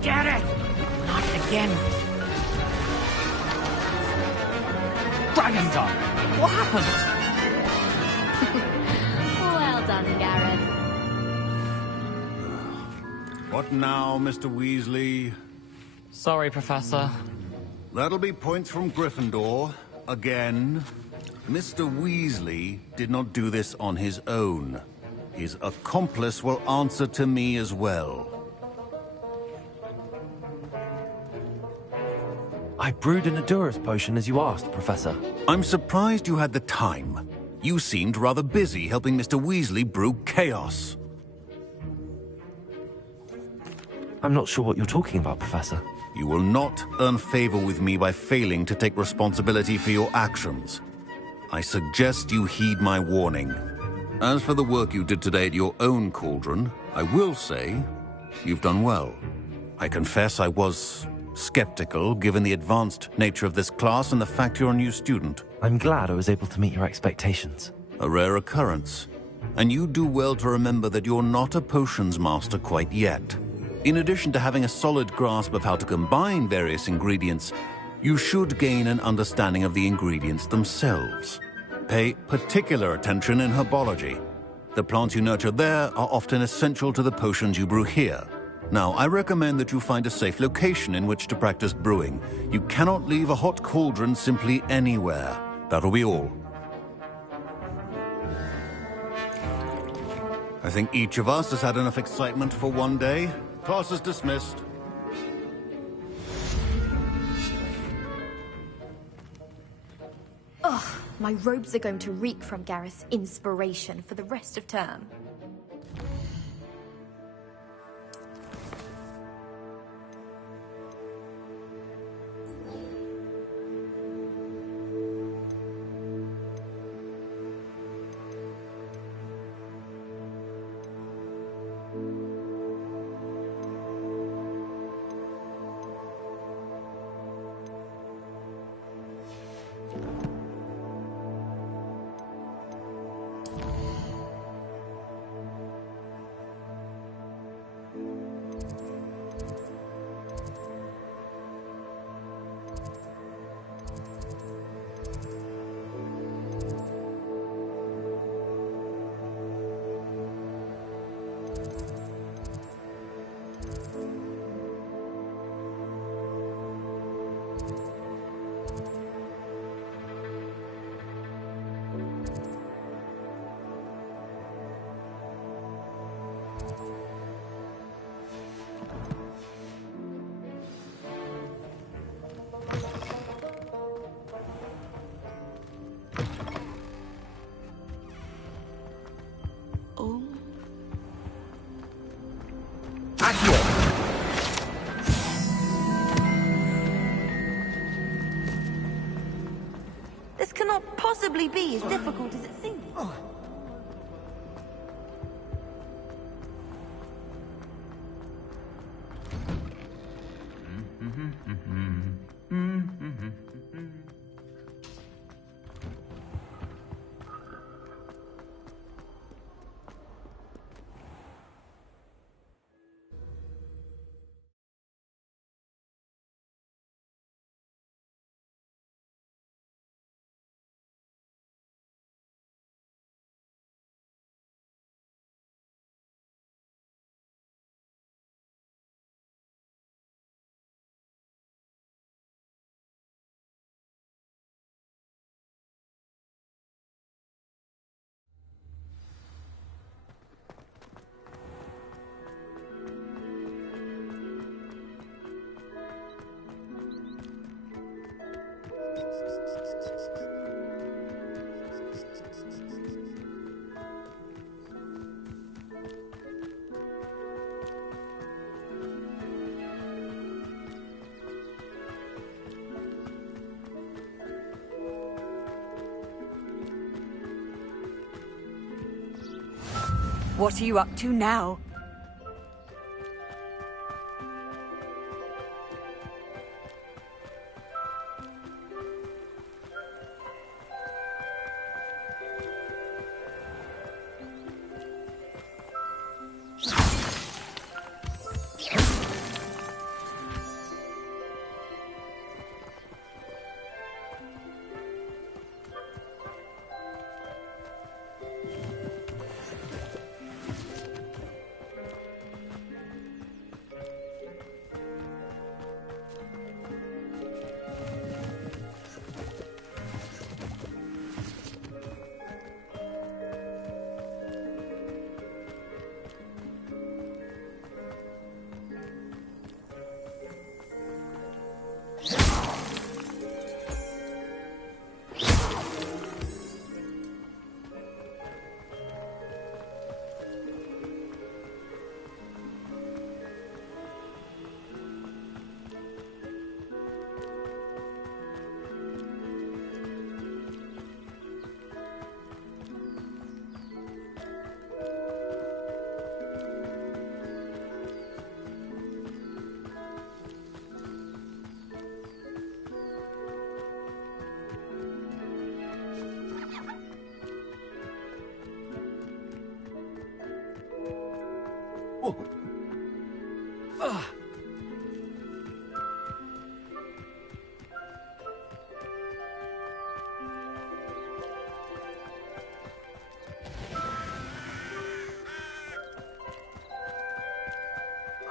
Get it! Not again. Dragon Tongue! What happened? Well done, Garrett. What now, Mr. Weasley? Sorry, Professor. That'll be points from Gryffindor. Again. Mr. Weasley did not do this on his own. His accomplice will answer to me as well. I brewed an Adurus potion as you asked, Professor. I'm surprised you had the time. You seemed rather busy helping Mr. Weasley brew chaos. I'm not sure what you're talking about, Professor. You will not earn favor with me by failing to take responsibility for your actions. I suggest you heed my warning. As for the work you did today at your own cauldron, I will say you've done well. I confess I was skeptical given the advanced nature of this class and the fact you're a new student. I'm glad I was able to meet your expectations. A rare occurrence. And you do well to remember that you're not a potions master quite yet. In addition to having a solid grasp of how to combine various ingredients, you should gain an understanding of the ingredients themselves. Pay particular attention in herbology. The plants you nurture there are often essential to the potions you brew here. Now, I recommend that you find a safe location in which to practice brewing. You cannot leave a hot cauldron simply anywhere. That'll be all. I think each of us has had enough excitement for one day. Class is dismissed. Ugh, my robes are going to reek from Gareth's inspiration for the rest of term. This cannot possibly be as difficult as it seems. What are you up to now?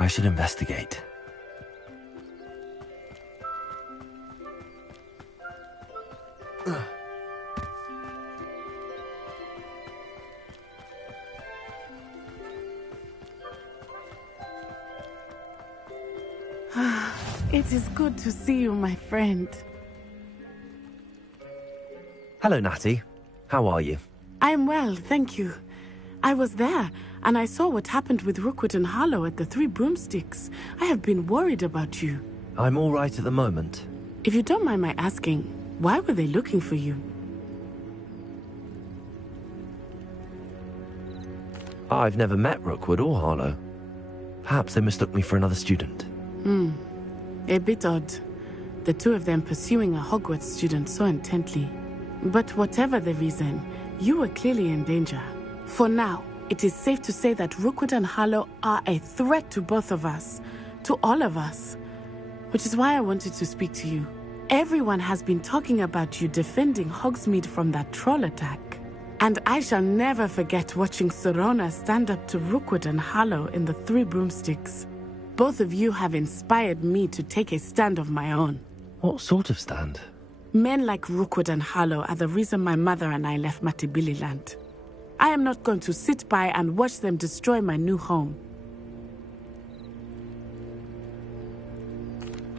I should investigate. It is good to see you, my friend. Hello, Natty. How are you? I'm well, thank you. I was there, and I saw what happened with Rookwood and Harlow at the Three Broomsticks. I have been worried about you. I'm all right at the moment. If you don't mind my asking, why were they looking for you? I've never met Rookwood or Harlow. Perhaps they mistook me for another student. A bit odd. The two of them pursuing a Hogwarts student so intently. But whatever the reason, you were clearly in danger. For now, it is safe to say that Rookwood and Harlow are a threat to both of us. To all of us. Which is why I wanted to speak to you. Everyone has been talking about you defending Hogsmeade from that troll attack. And I shall never forget watching Serona stand up to Rookwood and Harlow in the Three Broomsticks. Both of you have inspired me to take a stand of my own. What sort of stand? Men like Rookwood and Harlow are the reason my mother and I left Matibili land. I am not going to sit by and watch them destroy my new home.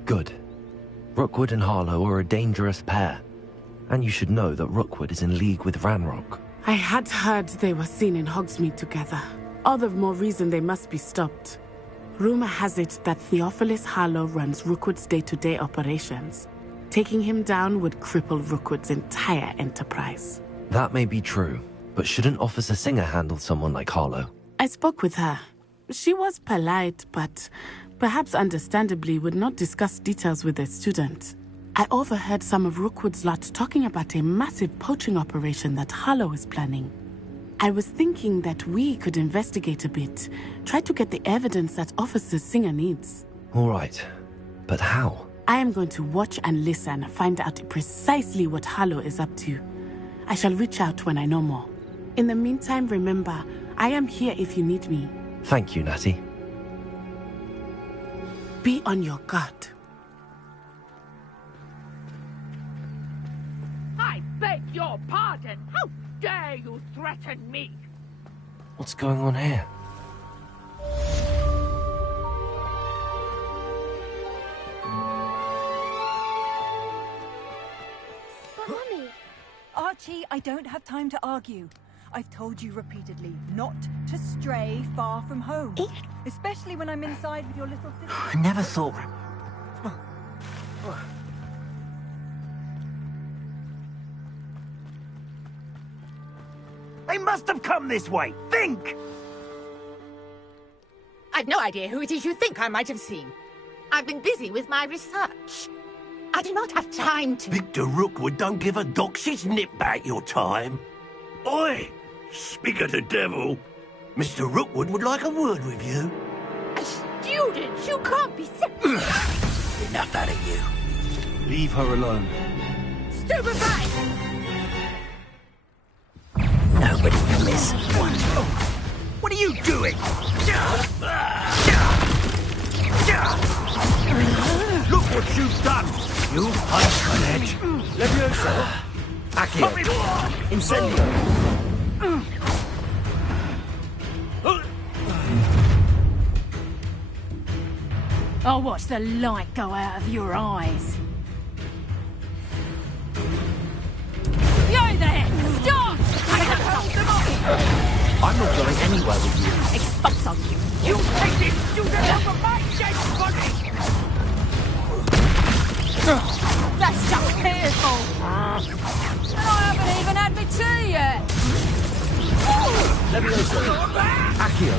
Good. Rookwood and Harlow are a dangerous pair. And you should know that Rookwood is in league with Ranrock. I had heard they were seen in Hogsmeade together. All the more reason they must be stopped. Rumor has it that Theophilus Harlow runs Rookwood's day-to-day operations. Taking him down would cripple Rookwood's entire enterprise. That may be true, but shouldn't Officer Singer handle someone like Harlow? I spoke with her. She was polite, but perhaps understandably would not discuss details with a student. I overheard some of Rookwood's lot talking about a massive poaching operation that Harlow is planning. I was thinking that we could investigate a bit, try to get the evidence that Officer Singer needs. All right, but how? I am going to watch and listen, find out precisely what Harlow is up to. I shall reach out when I know more. In the meantime, remember, I am here if you need me. Thank you, Natty. Be on your guard. I beg your pardon. How dare you threaten me? What's going on here? Mummy! Archie, I don't have time to argue. I've told you repeatedly not to stray far from home. Especially when I'm inside with your little sister. I never thought... They must have come this way! Think! I've no idea who it is you think I might have seen. I've been busy with my research. I do not have time to... Victor Rookwood don't give a doxy's nip back your time. Oi! Speak of the devil. Mr. Rookwood would like a word with you. A student? You can't be serious. Enough out of you. Leave her alone. Stupefy! Nobody will miss one. What are you doing? Look what you've done! You hunch Leviosa! Accio! Incendio! I'll watch the light go out of your eyes. You there! Stop! I have told them off! I'm not going anywhere with you. Expulso you! You take this student over my dead body! That's just fearful! And I haven't even had my tea yet! Leviosa! Accio!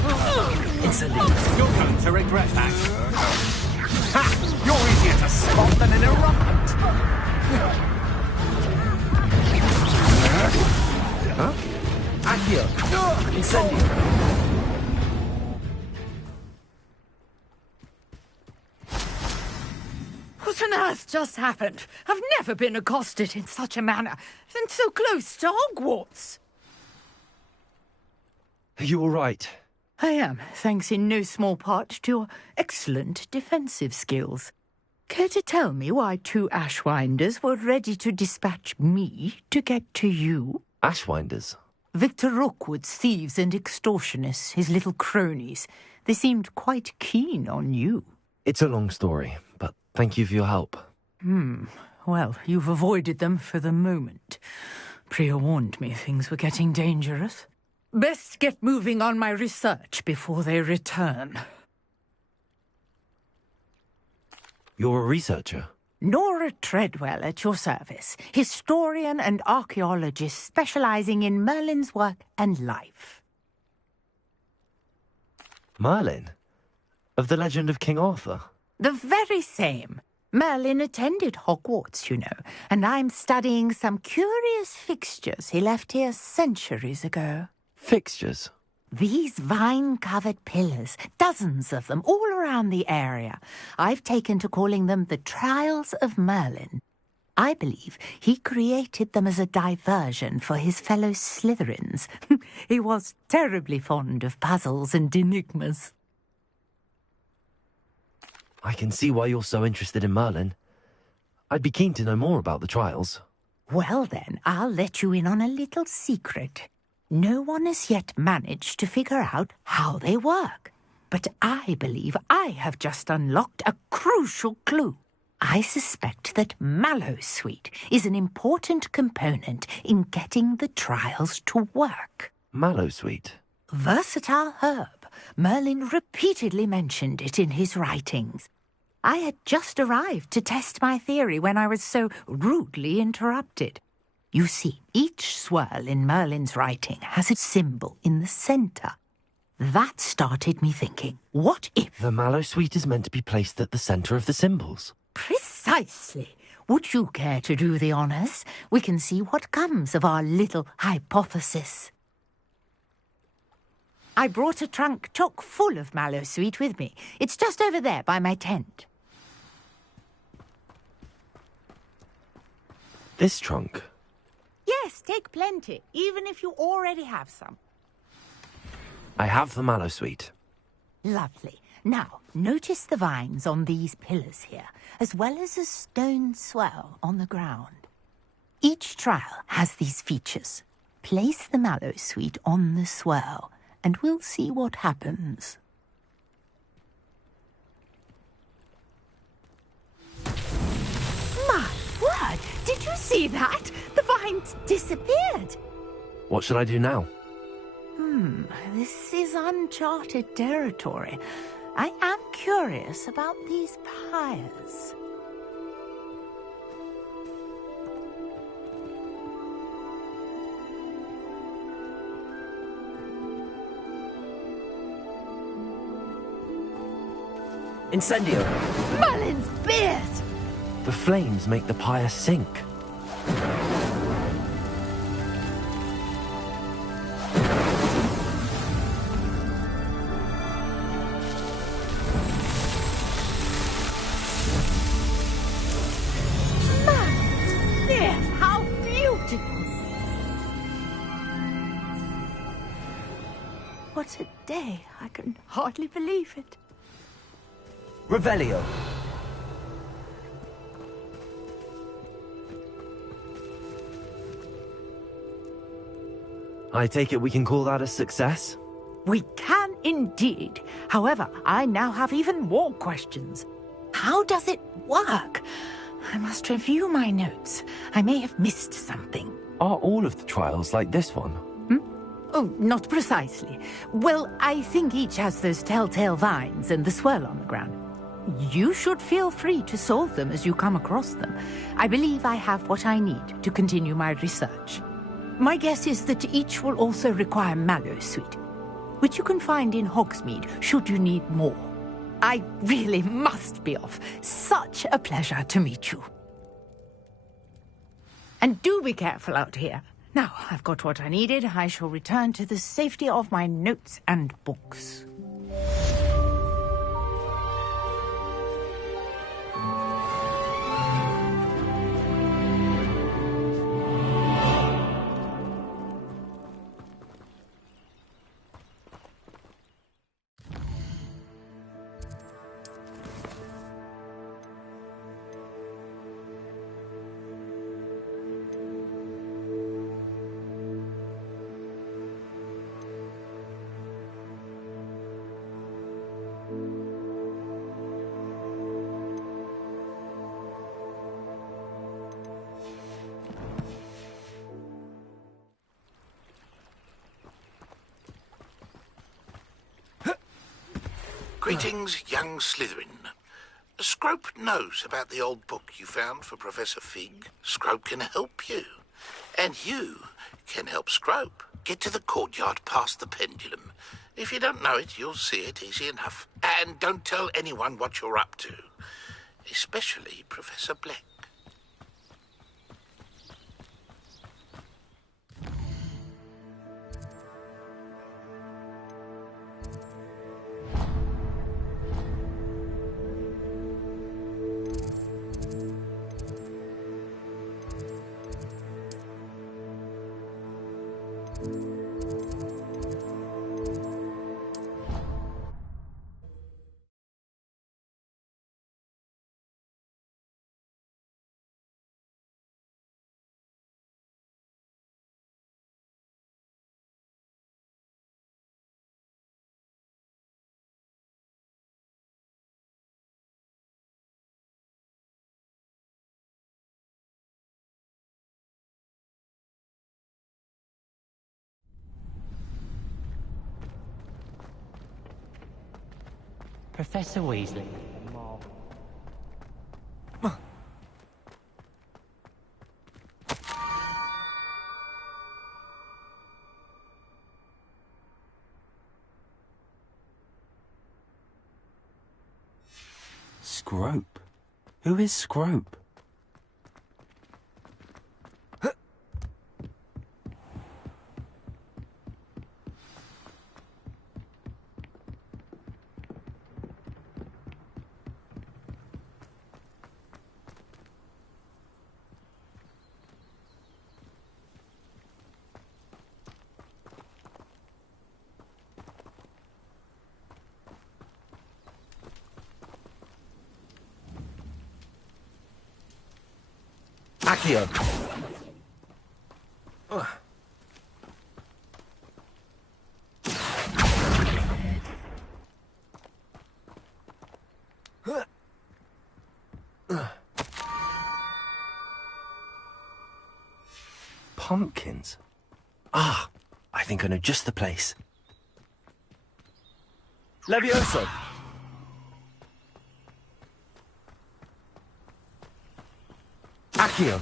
Incendio! You're going to regret that. Ha! You're easier to spot than an eruptant! Huh? Accio! Incendio! What on earth just happened? I've never been accosted in such a manner, and so close to Hogwarts. Are you all right? I am, thanks in no small part to your excellent defensive skills. Care to tell me why 2 Ashwinders were ready to dispatch me to get to you? Ashwinders? Victor Rookwood's thieves and extortionists, his little cronies. They seemed quite keen on you. It's a long story, but thank you for your help. Well, you've avoided them for the moment. Priya warned me things were getting dangerous. Best get moving on my research before they return. You're a researcher? Nora Treadwell at your service, historian and archaeologist specializing in Merlin's work and life. Merlin? Of the legend of King Arthur? The very same. Merlin attended Hogwarts, you know, and I'm studying some curious fixtures he left here centuries ago. Fixtures? These vine-covered pillars, dozens of them, all around the area. I've taken to calling them the Trials of Merlin. I believe he created them as a diversion for his fellow Slytherins. He was terribly fond of puzzles and enigmas. I can see why you're so interested in Merlin. I'd be keen to know more about the trials. Well then, I'll let you in on a little secret. No one has yet managed to figure out how they work. But I believe I have just unlocked a crucial clue. I suspect that Mallowsweet is an important component in getting the trials to work. Mallowsweet? Versatile herb. Merlin repeatedly mentioned it in his writings. I had just arrived to test my theory when I was so rudely interrupted. You see, each swirl in Merlin's writing has a symbol in the centre. That started me thinking, what if... The Mallowsweet is meant to be placed at the centre of the symbols. Precisely. Would you care to do the honours? We can see what comes of our little hypothesis. I brought a trunk chock full of Mallowsweet with me. It's just over there by my tent. This trunk? Yes, take plenty, even if you already have some. I have the Mallowsweet. Lovely. Now, notice the vines on these pillars here, as well as a stone swell on the ground. Each trial has these features. Place the Mallowsweet on the swell, and we'll see what happens. My word! Did you see that? The vines disappeared. What should I do now? This is uncharted territory. I am curious about these pyres. Incendio! Merlin's beard! The flames make the pyre sink. Merlin's beard! How beautiful! What a day! I can hardly believe it. Revelio. I take it we can call that a success? We can indeed. However, I now have even more questions. How does it work? I must review my notes. I may have missed something. Are all of the trials like this one? Oh, not precisely. Well, I think each has those telltale vines and the swirl on the ground. You should feel free to solve them as you come across them. I believe I have what I need to continue my research. My guess is that each will also require Mallowsweet, which you can find in Hogsmeade should you need more. I really must be off. Such a pleasure to meet you. And do be careful out here. Now, I've got what I needed. I shall return to the safety of my notes and books. Greetings, young Slytherin. Scrope knows about the old book you found for Professor Fig. Scrope can help you. And you can help Scrope. Get to the courtyard past the pendulum. If you don't know it, you'll see it easy enough. And don't tell anyone what you're up to. Especially Professor Black. Professor Weasley. Scrope? Who is Scrope? Accio. Pumpkins. Ah, I think I know just the place. Levioso. Accio.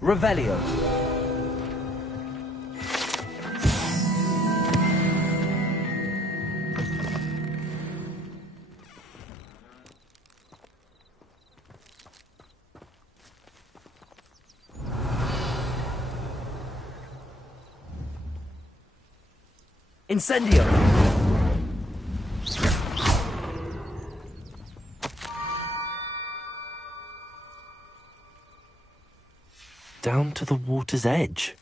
Revelio. Incendio. Down to the water's edge.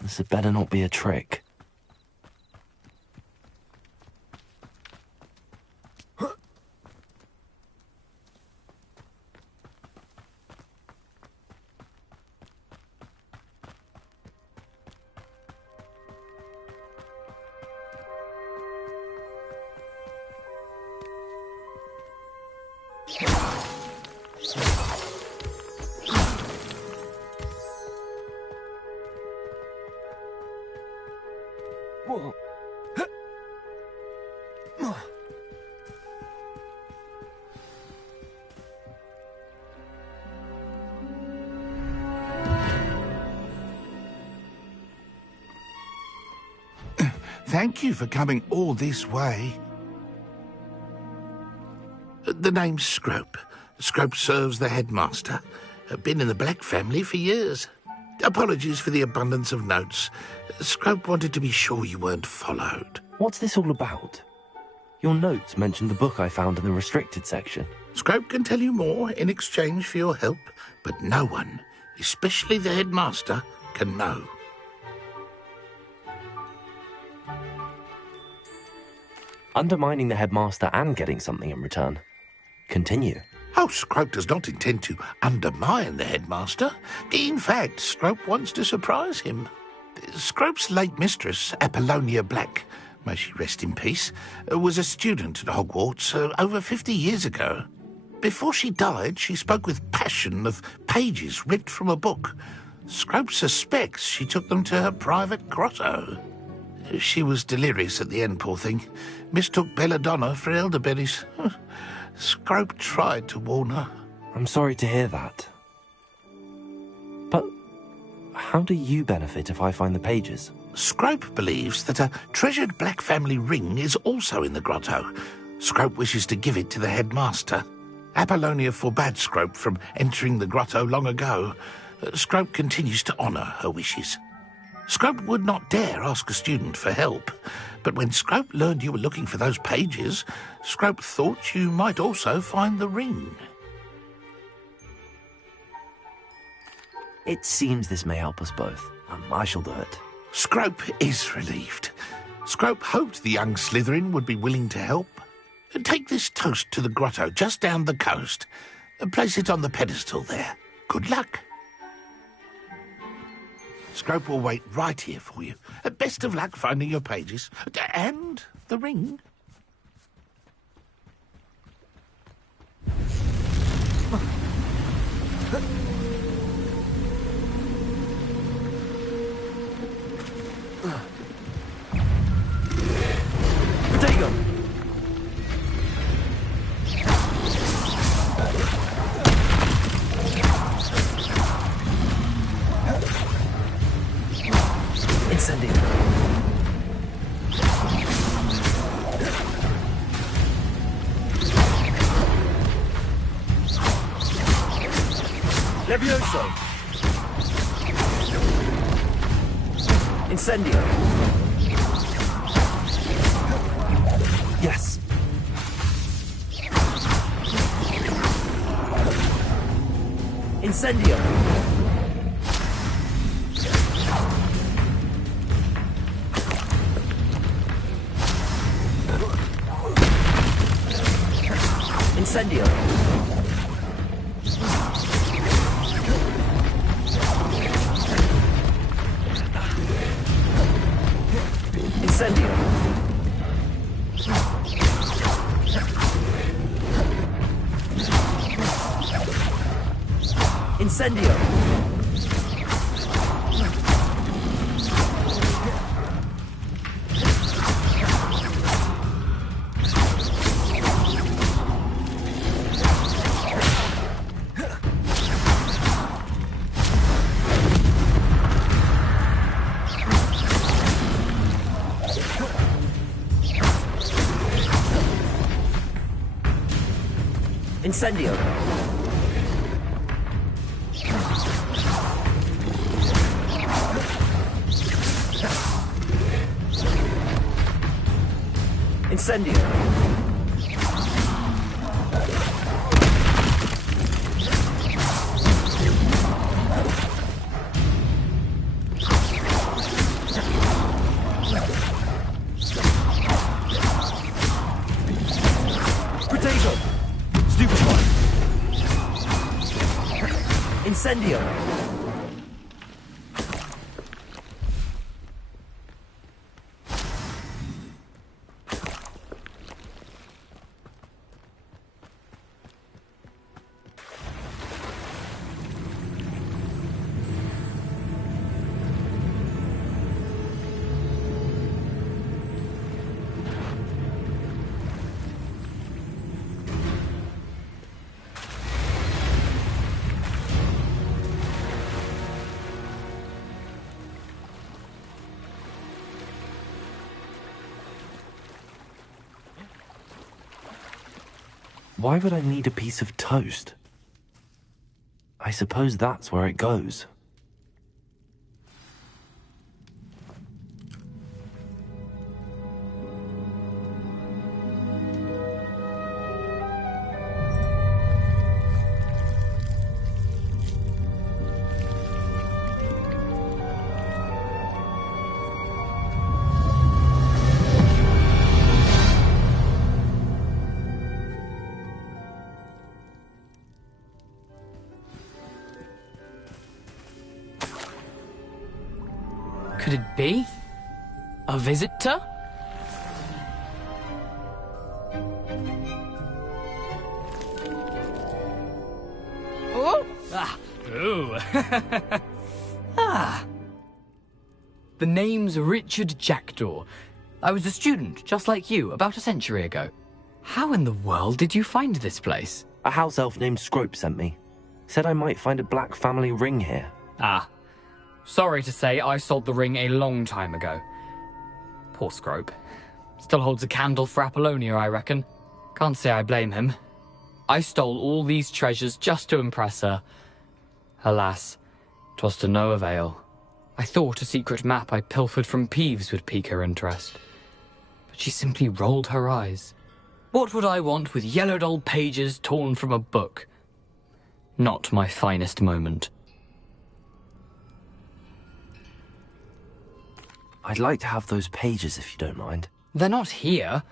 This had better not be a trick. Thank you for coming all this way. The name's Scrope. Scrope serves the headmaster. Been in the Black family for years. Apologies for the abundance of notes. Scrope wanted to be sure you weren't followed. What's this all about? Your notes mentioned the book I found in the restricted section. Scrope can tell you more in exchange for your help, but no one, especially the headmaster, can know. Undermining the headmaster and getting something in return. Continue. Oh, Scrope does not intend to undermine the headmaster. In fact, Scrope wants to surprise him. Scrope's late mistress, Apollonia Black, may she rest in peace, was a student at Hogwarts over 50 years ago. Before she died, she spoke with passion of pages ripped from a book. Scrope suspects she took them to her private grotto. She was delirious at the end, poor thing. Mistook belladonna for elderberries. Scrope tried to warn her. I'm sorry to hear that. But how do you benefit if I find the pages? Scrope believes that a treasured Black family ring is also in the grotto. Scrope wishes to give it to the headmaster. Apollonia forbade Scrope from entering the grotto long ago. Scrope continues to honour her wishes. Scrope would not dare ask a student for help, but when Scrope learned you were looking for those pages, Scrope thought you might also find the ring. It seems this may help us both. I shall do it. Scrope is relieved. Scrope hoped the young Slytherin would be willing to help. Take this toast to the grotto just down the coast and place it on the pedestal there. Good luck. Scrope will wait right here for you. Best of luck finding your pages. And the ring. Potato! Incendio. Levioso. Incendio. Yes. Incendio. Incendio. Incendio. Incendio. Incendio. Incendio. Potato. Stupefy. Incendio. Why would I need a piece of toast? I suppose that's where it goes. Could it be? A visitor? Oh! Ah! Ooh! Ah! The name's Richard Jackdaw. I was a student, just like you, about a century ago. How in the world did you find this place? A house elf named Scrope sent me. Said I might find a black family ring here. Ah. Sorry to say, I sold the ring a long time ago. Poor Scrope. Still holds a candle for Apollonia, I reckon. Can't say I blame him. I stole all these treasures just to impress her. Alas, 'twas to no avail. I thought a secret map I pilfered from Peeves would pique her interest. But she simply rolled her eyes. What would I want with yellowed old pages torn from a book? Not my finest moment. I'd like to have those pages if you don't mind. They're not here.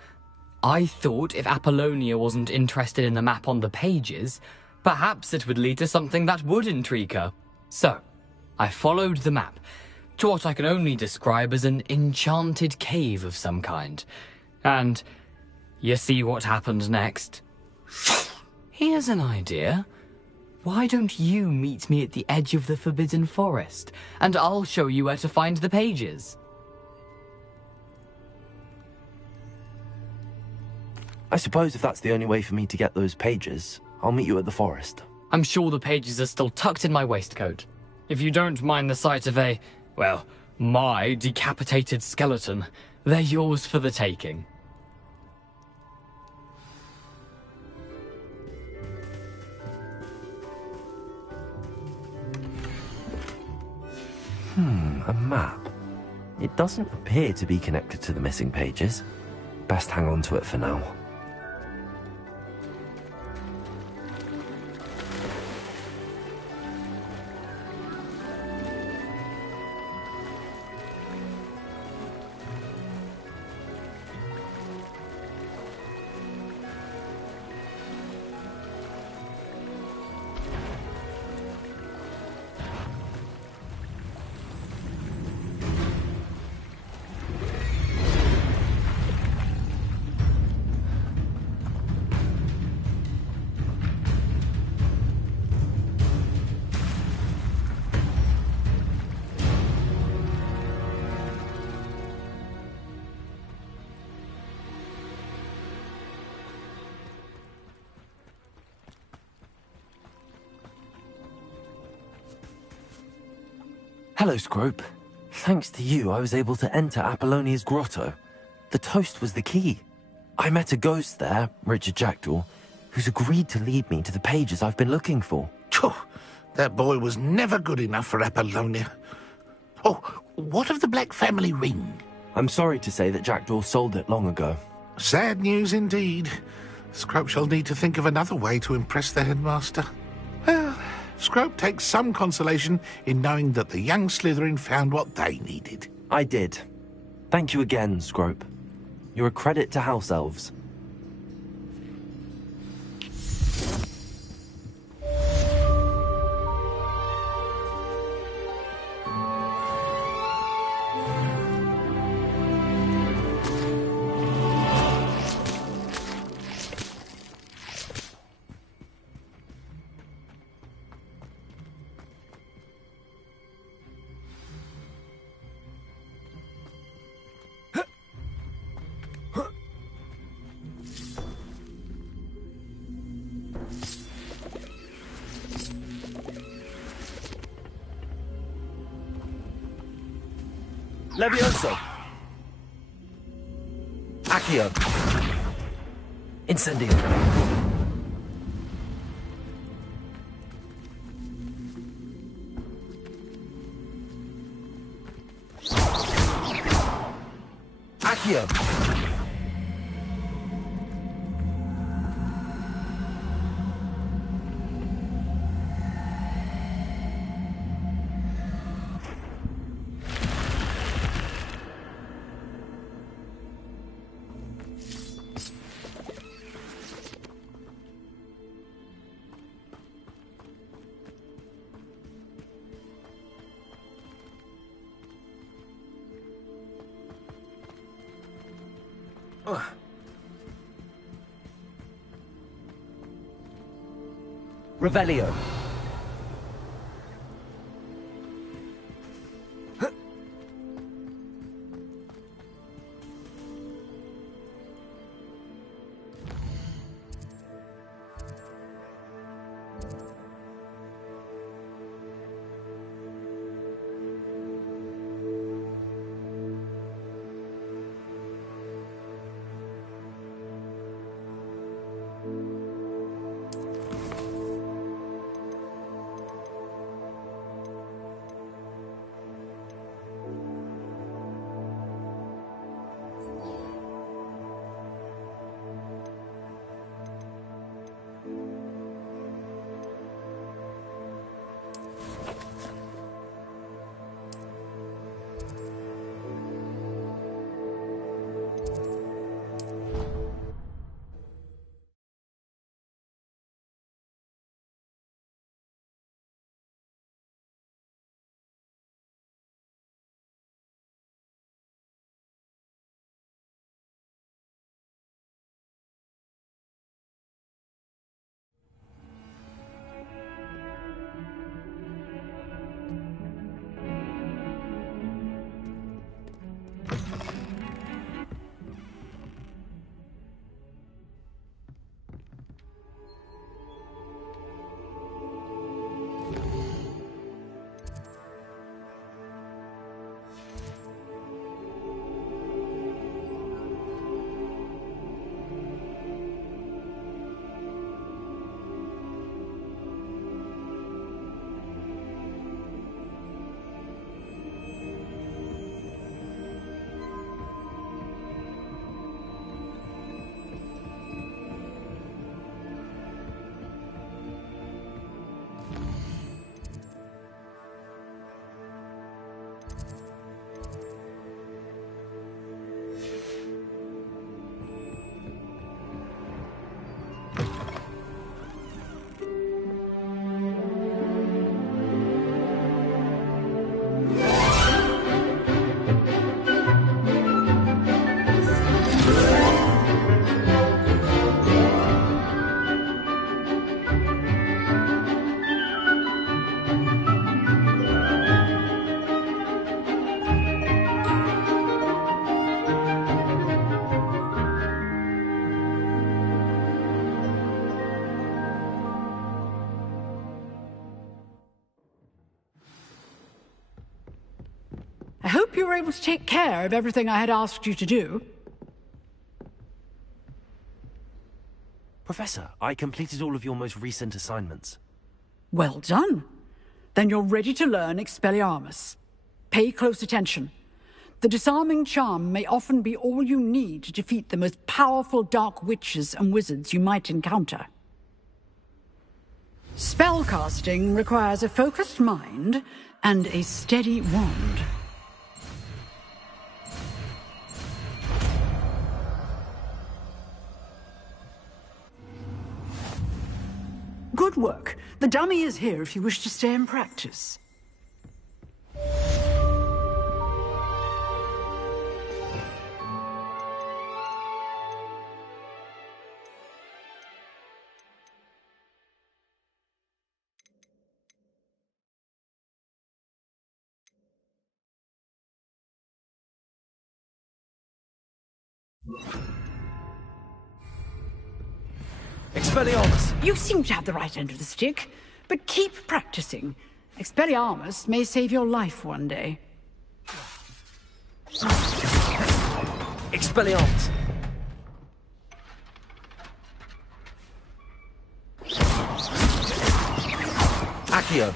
I thought if Apollonia wasn't interested in the map on the pages, perhaps it would lead to something that would intrigue her. So, I followed the map to what I can only describe as an enchanted cave of some kind. And you see what happened next? Here's an idea. Why don't you meet me at the edge of the Forbidden Forest, and I'll show you where to find the pages? I suppose if that's the only way for me to get those pages, I'll meet you at the forest. I'm sure the pages are still tucked in my waistcoat. If you don't mind the sight of my decapitated skeleton, they're yours for the taking. A map. It doesn't appear to be connected to the missing pages. Best hang on to it for now. Hello, Scrope. Thanks to you, I was able to enter Apollonia's grotto. The toast was the key. I met a ghost there, Richard Jackdaw, who's agreed to lead me to the pages I've been looking for. That boy was never good enough for Apollonia. Oh, what of the Black family ring? I'm sorry to say that Jackdaw sold it long ago. Sad news indeed. Scrope shall need to think of another way to impress the headmaster. Well, Scrope takes some consolation in knowing that the young Slytherin found what they needed. I did. Thank you again, Scrope. You're a credit to house elves. Levioso! Accio! Incendio! Accio! Revelio. I hope you were able to take care of everything I had asked you to do. Professor, I completed all of your most recent assignments. Well done. Then you're ready to learn Expelliarmus. Pay close attention. The disarming charm may often be all you need to defeat the most powerful dark witches and wizards you might encounter. Spellcasting requires a focused mind and a steady wand. Good work. The dummy is here if you wish to stay and practice. Expelliarmus! You seem to have the right end of the stick, but keep practicing. Expelliarmus may save your life one day. Expelliarmus! Accio!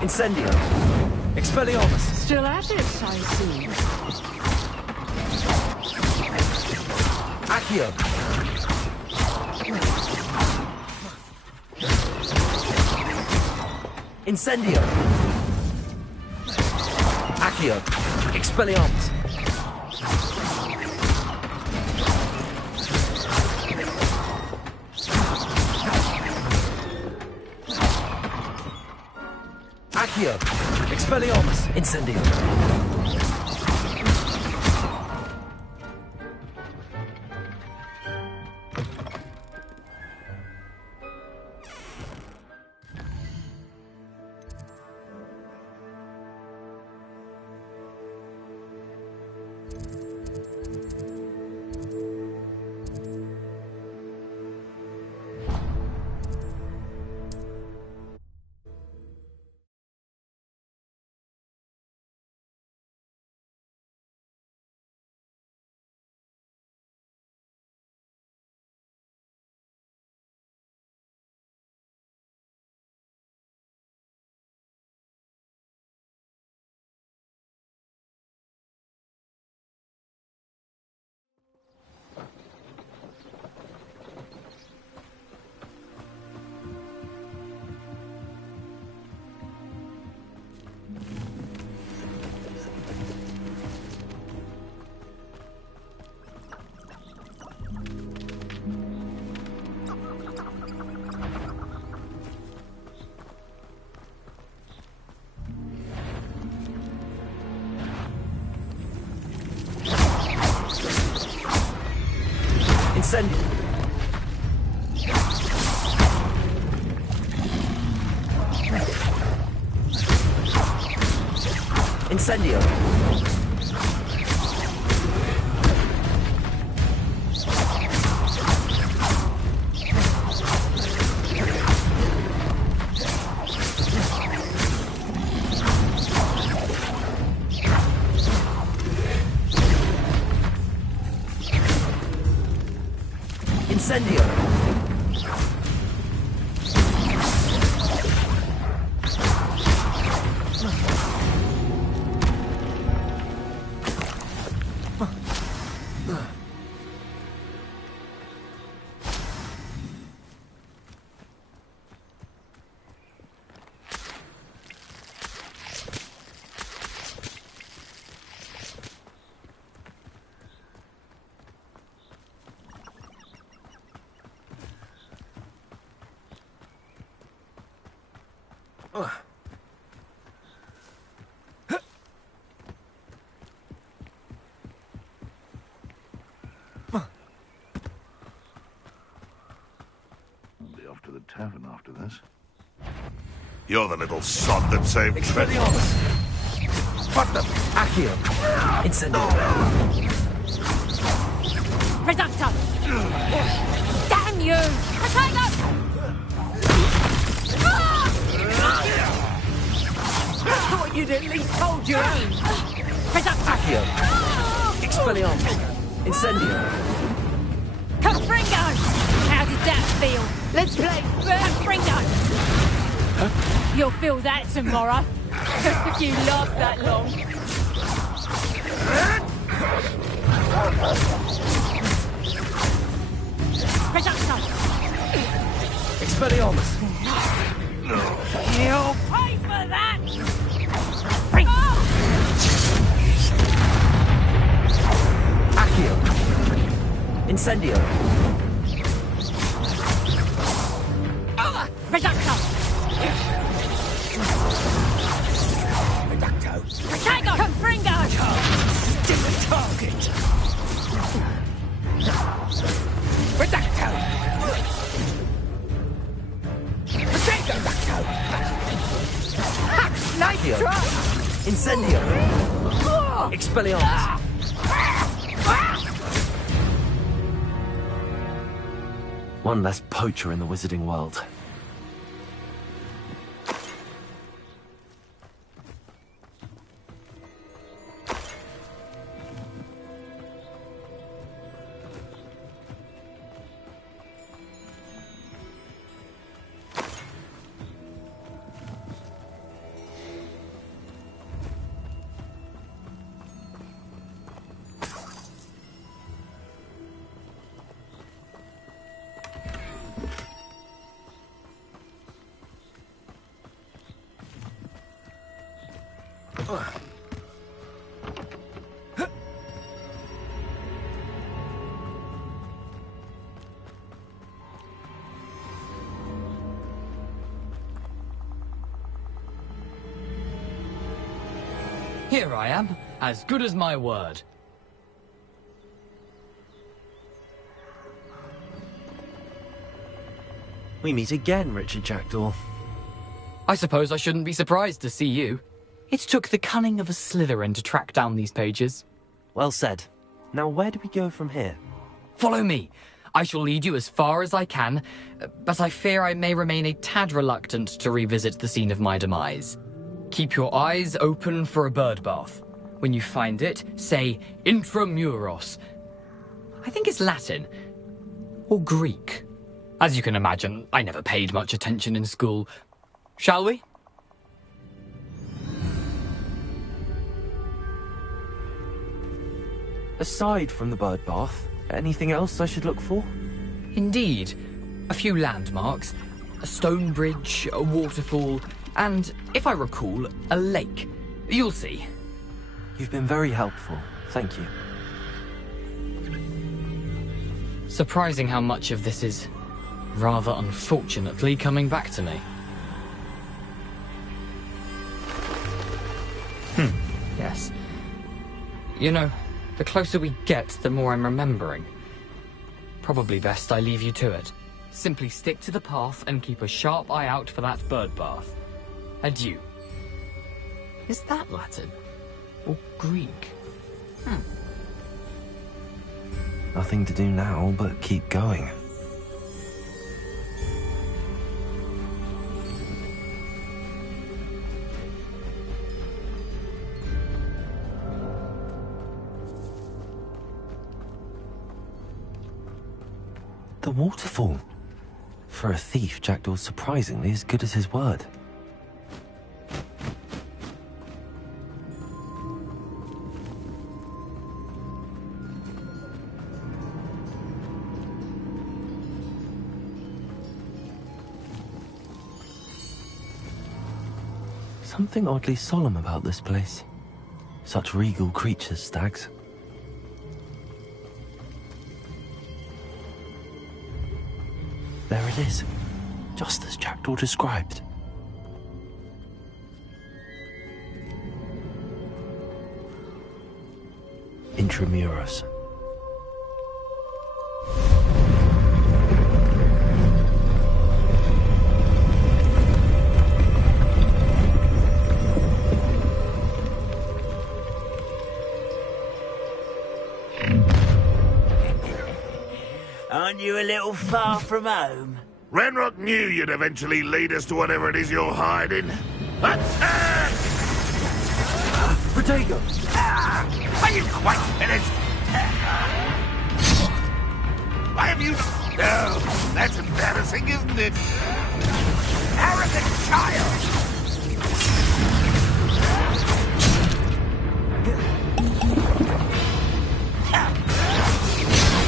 Incendio! Expelliarmus! Still at it, I see. Accio! Incendio! Accio! Expelliarmus! Accio! Expelliarmus! Incendio! Incendio! Incendio! Incendio! I'll be off to the tavern after this. You're the little sod that saved... Expelliarmus! Fuck them! Accio! Incendio! Reducto! Damn you! Potato! I thought you'd at least hold your own. Reducto! Accio! Expelliarmus! Incendio! Confringo! How did that feel? Let's play Confringo! Huh? You'll feel that tomorrow. If you last that long. Reducto! Expelliarmus! You'll pay for that! Accio! Incendio! Reducto! Reducto! Tango! Confringo! Still a target! Reducto! Reducto! Nice try! Incendio! Expelliarmus! One less poacher in the wizarding world. Here I am, as good as my word. We meet again, Richard Jackdaw. I suppose I shouldn't be surprised to see you. It took the cunning of a Slytherin to track down these pages. Well said. Now where do we go from here? Follow me. I shall lead you as far as I can, but I fear I may remain a tad reluctant to revisit the scene of my demise. Keep your eyes open for a bird bath. When you find it, say intramuros. I think it's Latin. Or Greek. As you can imagine, I never paid much attention in school. Shall we? Aside from the bird bath, anything else I should look for? Indeed. A few landmarks. A stone bridge, a waterfall, and, if I recall, a lake. You'll see. You've been very helpful. Thank you. Surprising how much of this is, rather unfortunately, coming back to me. Yes. You know, the closer we get, the more I'm remembering. Probably best I leave you to it. Simply stick to the path and keep a sharp eye out for that bird bath. Adieu. Is that Latin? Or Greek? Nothing to do now but keep going. The waterfall. For a thief, Jackdaw's surprisingly as good as his word. Something oddly solemn about this place. Such regal creatures, stags. There it is, just as Jackdaw described. Intramuros. Aren't you a little far from home? Renrock knew you'd eventually lead us to whatever it is you're hiding. Attack! Protego! Are you quite finished? Why have you... Oh, that's embarrassing, isn't it? Arrogant child!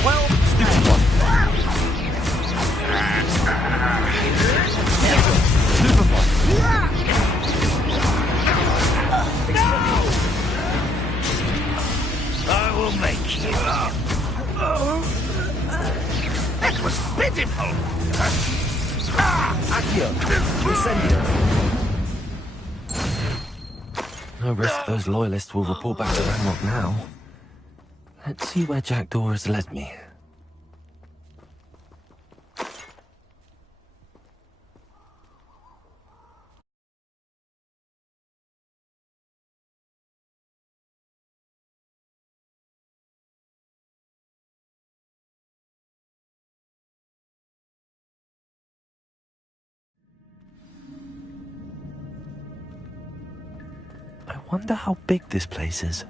Well, stupid one. I will make you up. That was pitiful. Accio. Incendio. No risk those loyalists will report back to Ranrock now. Let's see where Jackdaw has led me. I wonder how big this place is.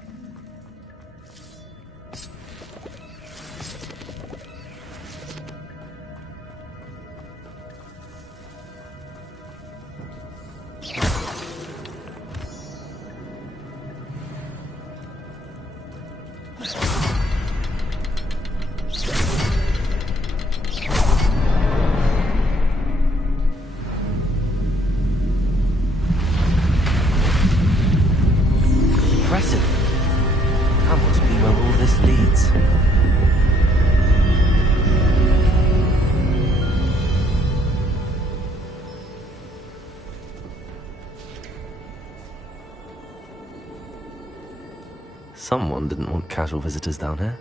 Someone didn't want casual visitors down here.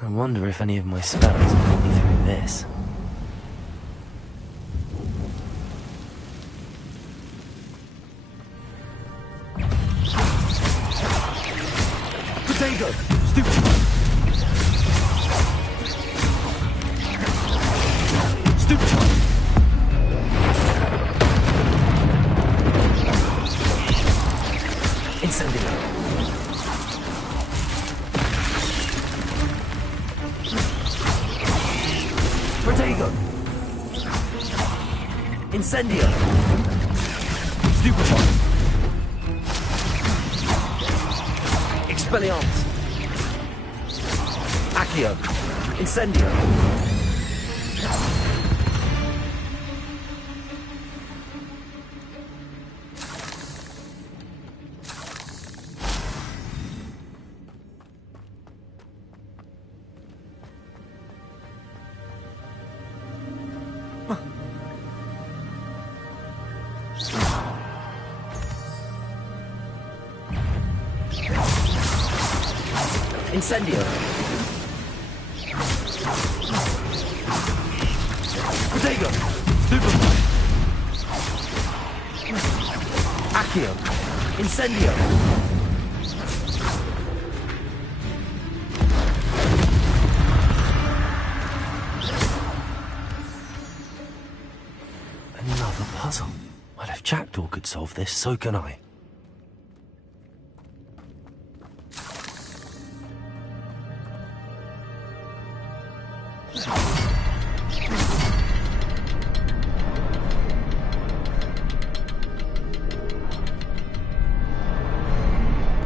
I wonder if any of my spells put me through this. Potato! Stupid! Stupid! Incendio! Protego! Incendio! Stupefy! Expelliarmus! Accio! Incendio! Incendio! Protego! Stupefy! Accio! Incendio! Another puzzle. Well, if Jackdaw could solve this, so can I.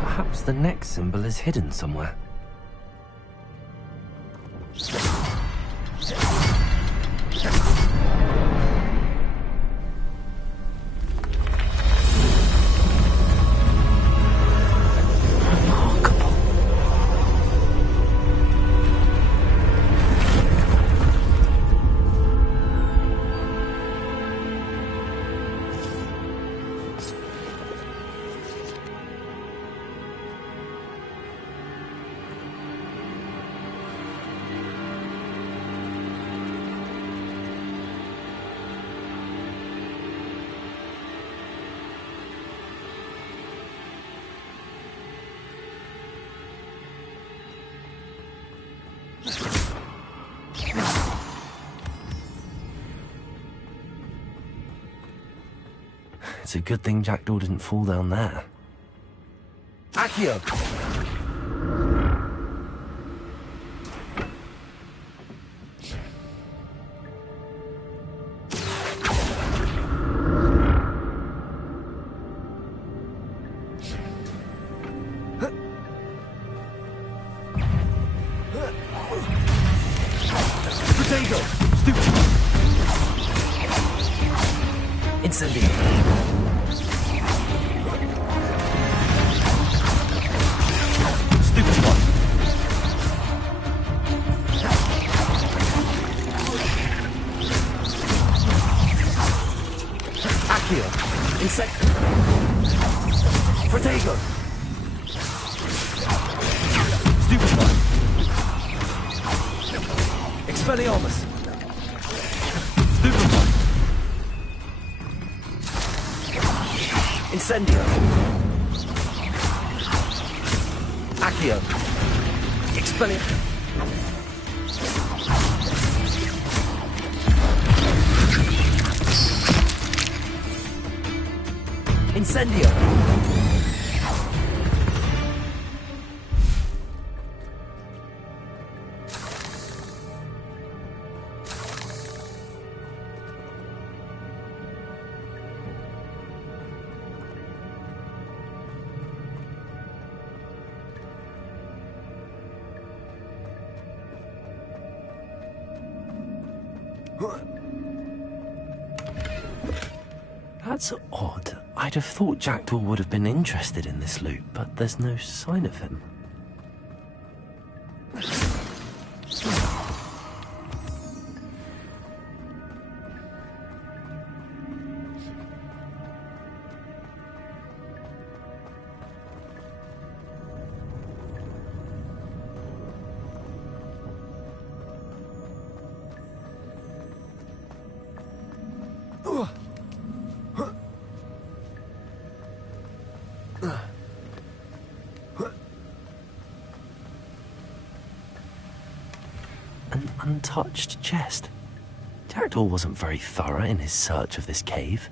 Perhaps the next symbol is hidden somewhere. It's a good thing Jackdaw didn't fall down there. Accio! Potato! Stupid! Incendio! Accio! Protego! Stupefy! Expelliarmus! Stupefy! Incendio! Accio! Expelliarmus! Incendio! That's odd. I'd have thought Jackdaw would have been interested in this loot, but there's no sign of him. untouched chest. Jackdaw wasn't very thorough in his search of this cave.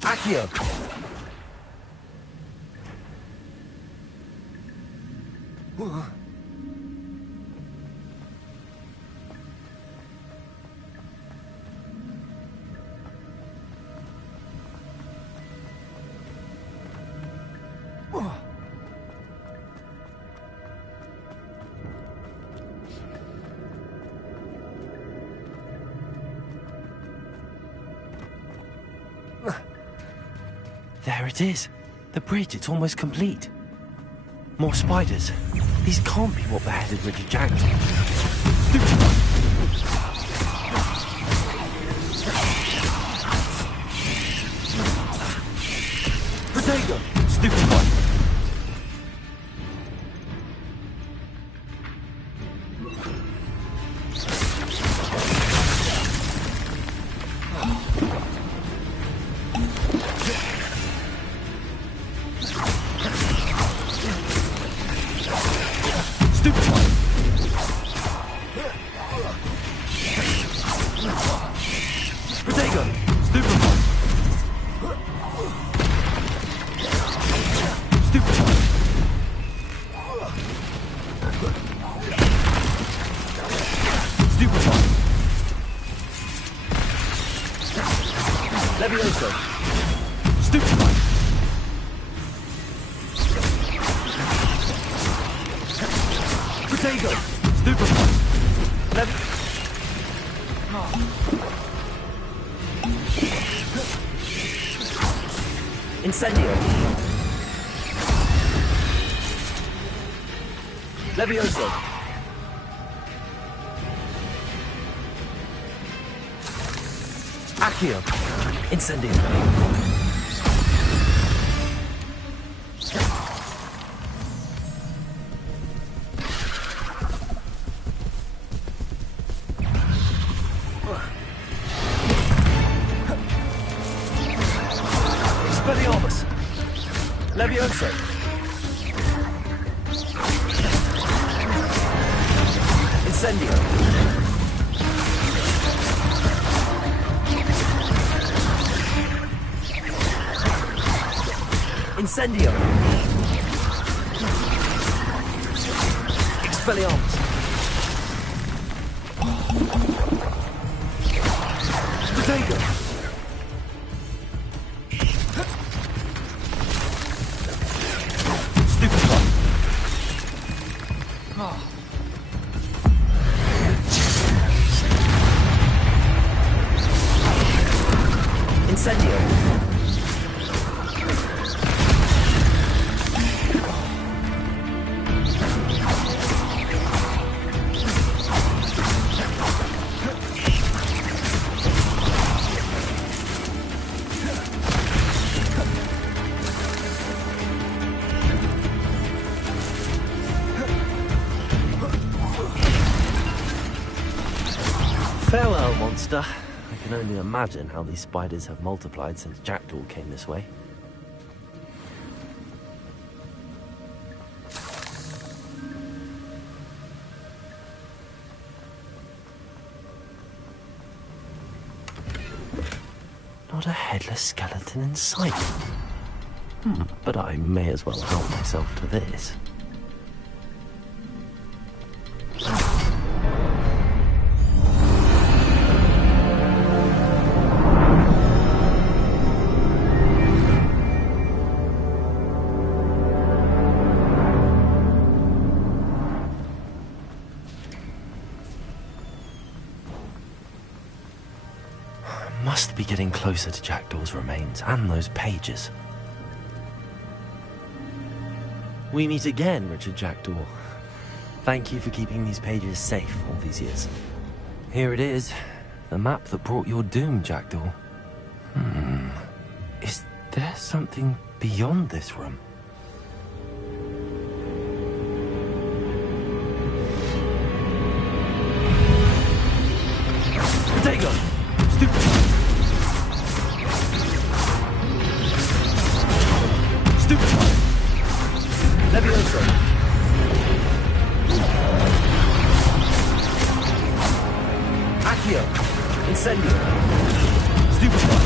Accio! There it is. The bridge, it's almost complete. More spiders. These can't be what beheaded Richard Jackdaw. Protego! Stupid one. Levioso! Stupid one! Protego! Stupid one! Incendio! Levioso! Accio! Incendio! Expelliarmus! Levioso! Incendio! Incendio! Expelliarmus! Protego! Stupid one! Incendio! Farewell, monster. I can only imagine how these spiders have multiplied since Jackdaw came this way. Not a headless skeleton in sight. But I may as well help myself to this. Must be getting closer to Jackdaw's remains and those pages. We meet again, Richard Jackdaw. Thank you for keeping these pages safe all these years. Here it is, the map that brought your doom, Jackdaw. Is there something beyond this room? Protego! Stupefy! Stupefy! Levioso! Accio! Incendio! Stupefy!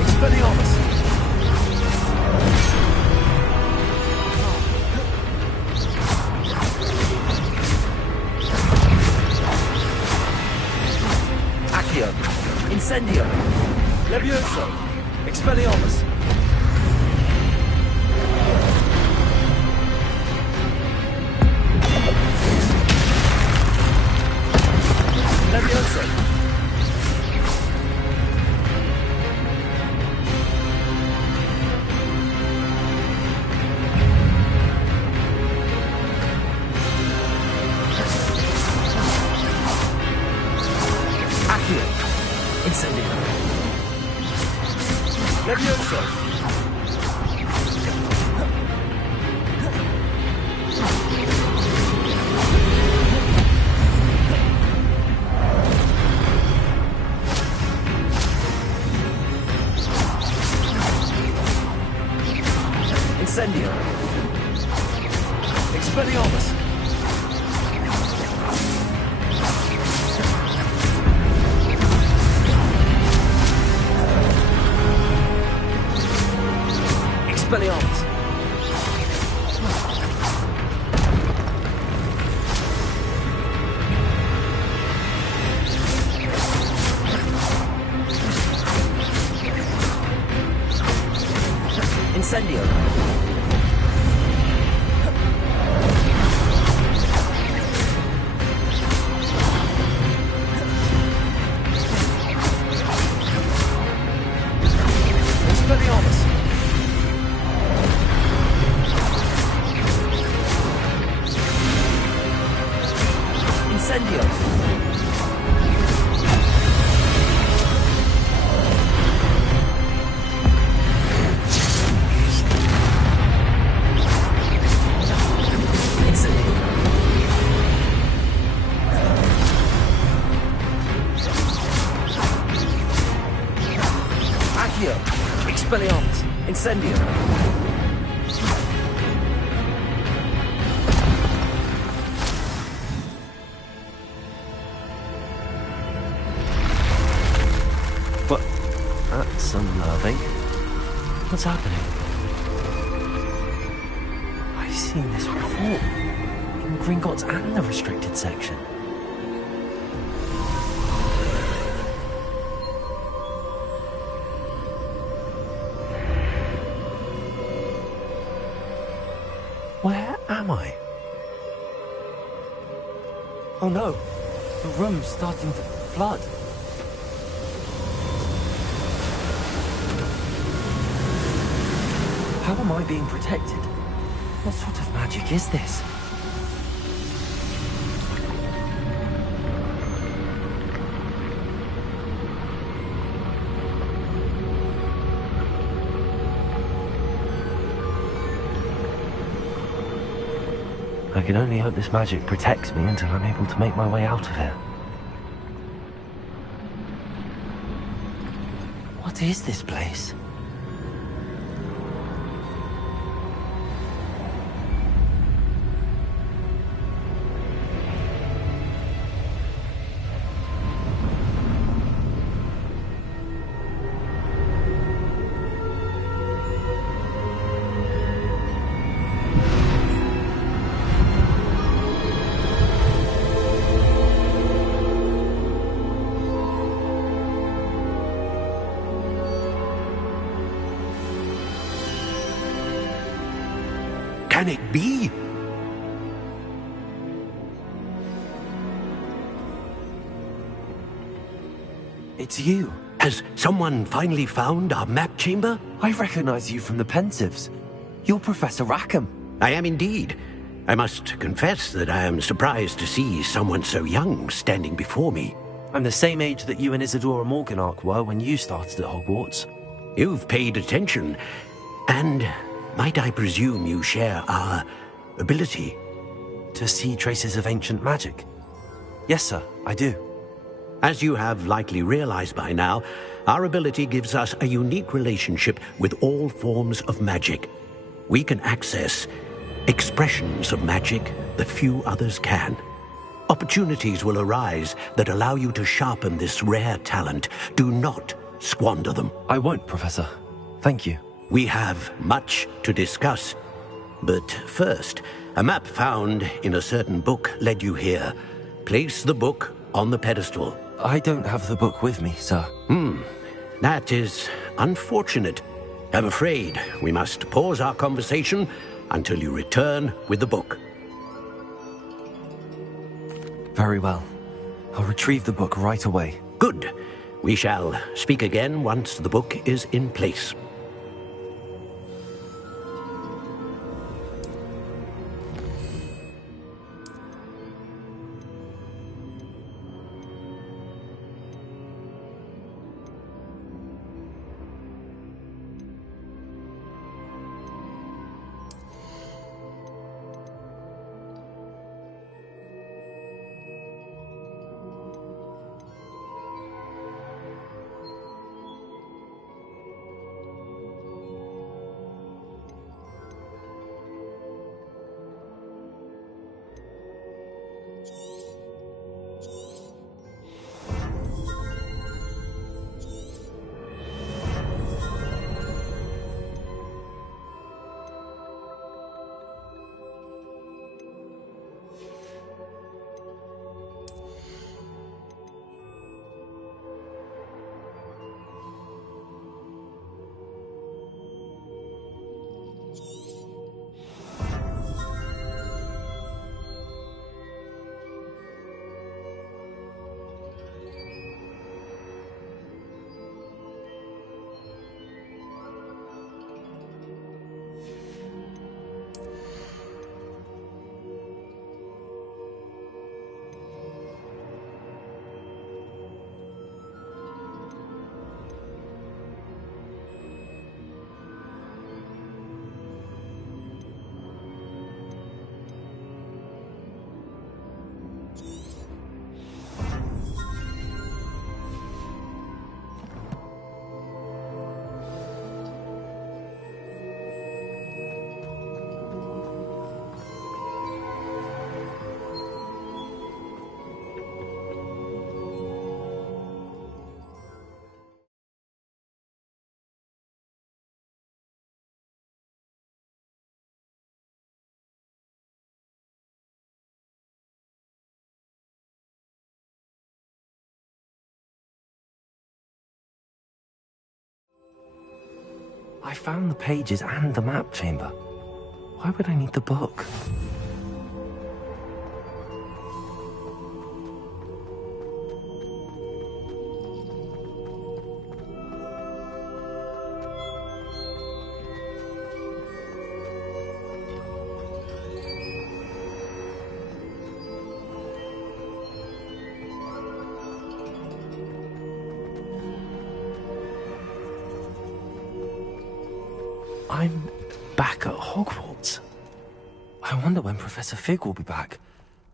Expelliarmus! Accio! Incendio! Levioso! Expelliarmus! Levioso! Accio! Incendio! Levioso! Incendio! Expelliarmus! Expelliarmus! Incendio! Expelliarmus! Incendio! Incendio! Accio! Expelliarmus! Incendio! What? That's unnerving. What's happening? I've seen this before. In Gringotts and the restricted section. Where am I? Oh no, the room's starting to flood. How am I being protected? What sort of magic is this? I can only hope this magic protects me until I'm able to make my way out of here. What is this place? Can it be? It's you. Has someone finally found our map chamber? I recognize you from the Pensives. You're Professor Rackham. I am indeed. I must confess that I am surprised to see someone so young standing before me. I'm the same age that you and Isadora Morganark were when you started at Hogwarts. You've paid attention, and might I presume you share our ability? To see traces of ancient magic? Yes, sir, I do. As you have likely realized by now, our ability gives us a unique relationship with all forms of magic. We can access expressions of magic that few others can. Opportunities will arise that allow you to sharpen this rare talent. Do not squander them. I won't, Professor. Thank you. We have much to discuss. But first, a map found in a certain book led you here. Place the book on the pedestal. I don't have the book with me, sir. That is unfortunate. I'm afraid we must pause our conversation until you return with the book. Very well. I'll retrieve the book right away. Good. We shall speak again once the book is in place. I found the pages and the map chamber. Why would I need the book? I'm back at Hogwarts. I wonder when Professor Fig will be back.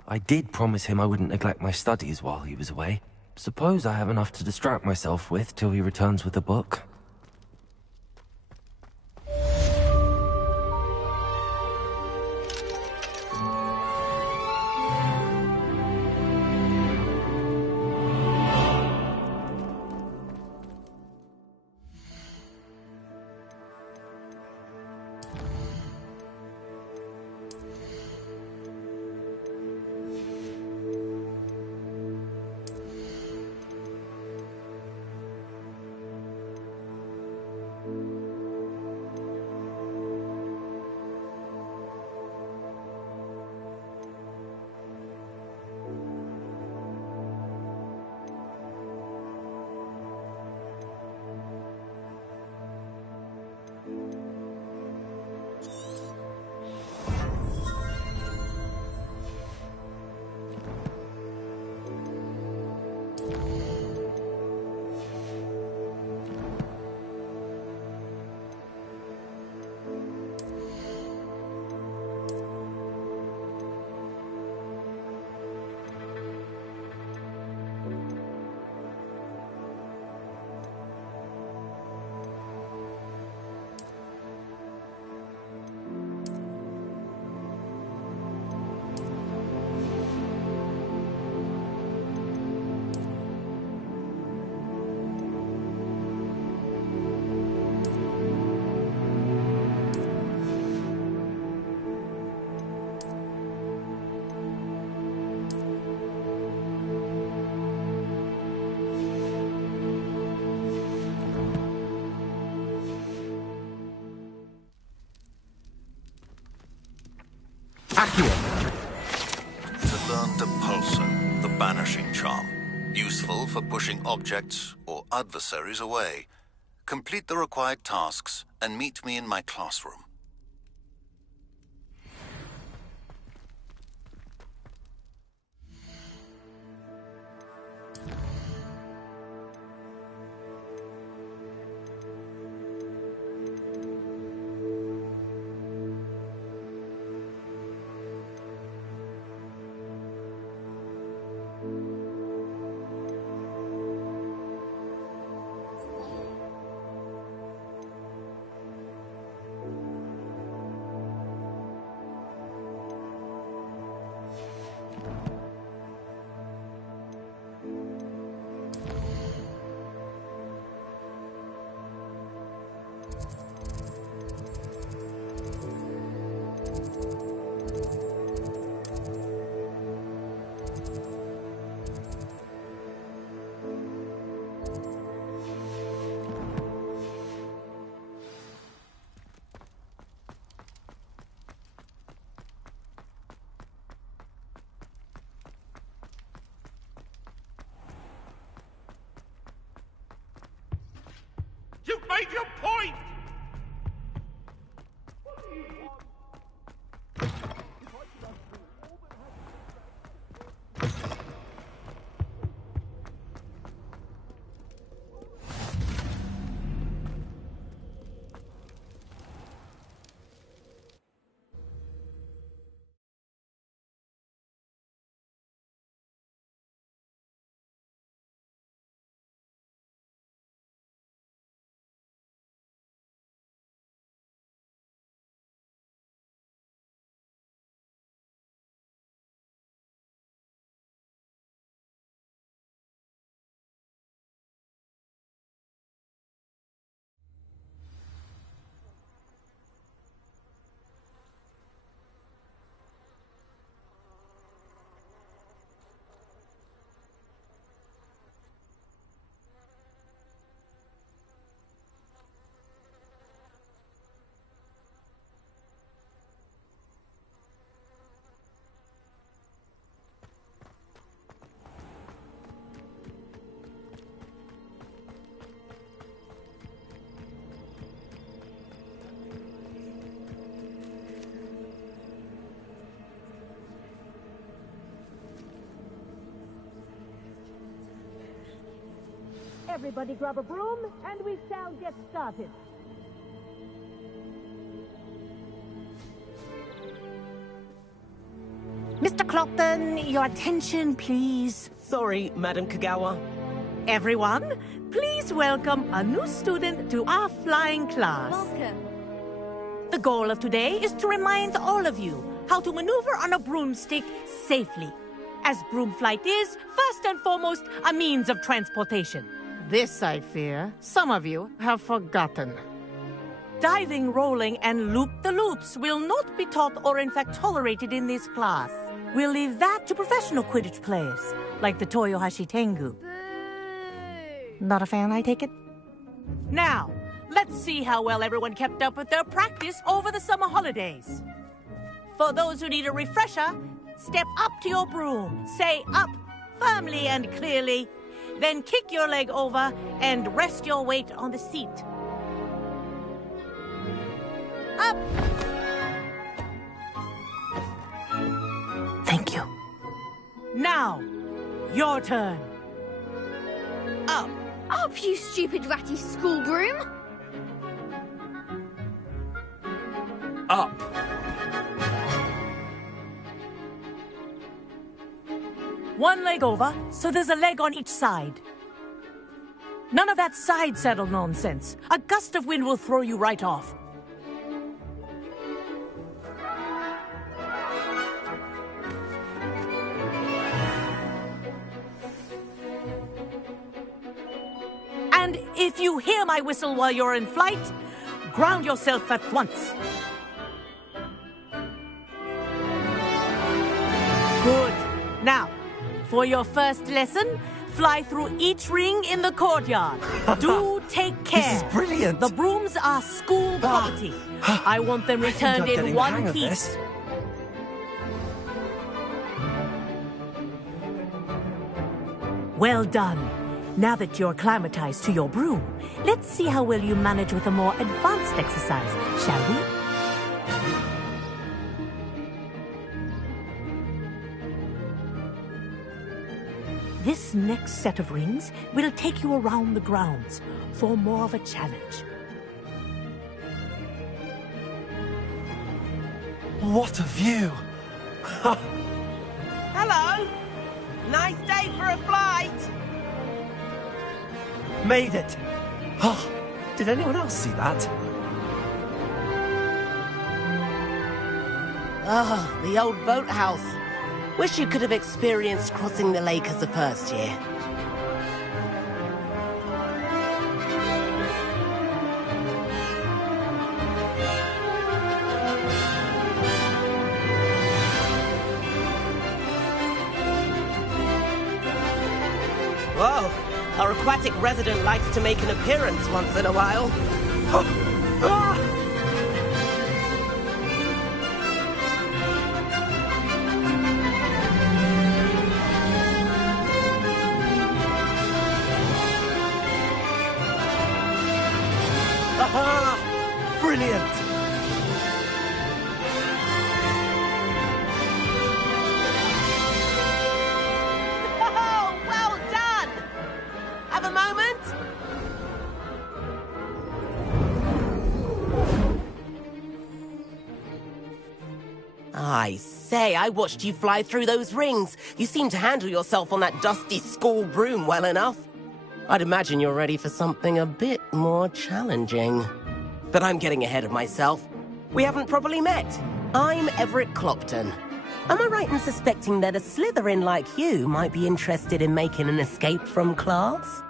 I did promise him I wouldn't neglect my studies while he was away. Suppose I have enough to distract myself with till he returns with the book. Accio. To learn Depulso, the banishing charm. Useful for pushing objects or adversaries away. Complete the required tasks and meet me in my classroom. You've made your point! Everybody grab a broom, and we shall get started. Mr. Clopton, your attention, please. Sorry, Madam Kagawa. Everyone, please welcome a new student to our flying class. Welcome. The goal of today is to remind all of you how to maneuver on a broomstick safely, as broom flight is, first and foremost, a means of transportation. This, I fear, some of you have forgotten. Diving, rolling, and loop-the-loops will not be taught or in fact tolerated in this class. We'll leave that to professional Quidditch players, like the Toyohashi Tengu. Not a fan, I take it? Now, let's see how well everyone kept up with their practice over the summer holidays. For those who need a refresher, step up to your broom, say up firmly and clearly, then kick your leg over and rest your weight on the seat. Up! Thank you. Now, your turn. Up. Up, you stupid ratty school broom! Up. One leg over, so there's a leg on each side. None of that side saddle nonsense. A gust of wind will throw you right off. And if you hear my whistle while you're in flight, ground yourself at once. Good. Now, for your first lesson, fly through each ring in the courtyard. Do take care. This is brilliant. The brooms are school property. I want them returned in one piece. Well done. Now that you're acclimatized to your broom, let's see how well you manage with a more advanced exercise, shall we? This next set of rings will take you around the grounds for more of a challenge. What a view! Hello! Nice day for a flight! Made it! Oh, did anyone else see that? Ah, the old boathouse. Wish you could have experienced crossing the lake as a first year. Whoa, our aquatic resident likes to make an appearance once in a while. Brilliant! Oh, well done! Have a moment? I say, I watched you fly through those rings. You seem to handle yourself on that dusty school broom well enough. I'd imagine you're ready for something a bit more challenging. But I'm getting ahead of myself. We haven't properly met. I'm Everett Clopton. Am I right in suspecting that a Slytherin like you might be interested in making an escape from class?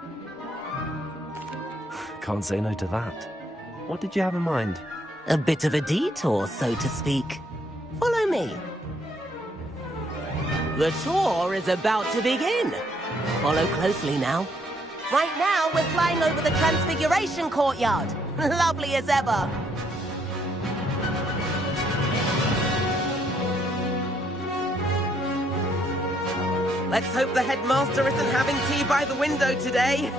Can't say no to that. What did you have in mind? A bit of a detour, so to speak. Follow me. The tour is about to begin. Follow closely now. Right now, we're flying over the Transfiguration Courtyard. Lovely as ever. Let's hope the headmaster isn't having tea by the window today.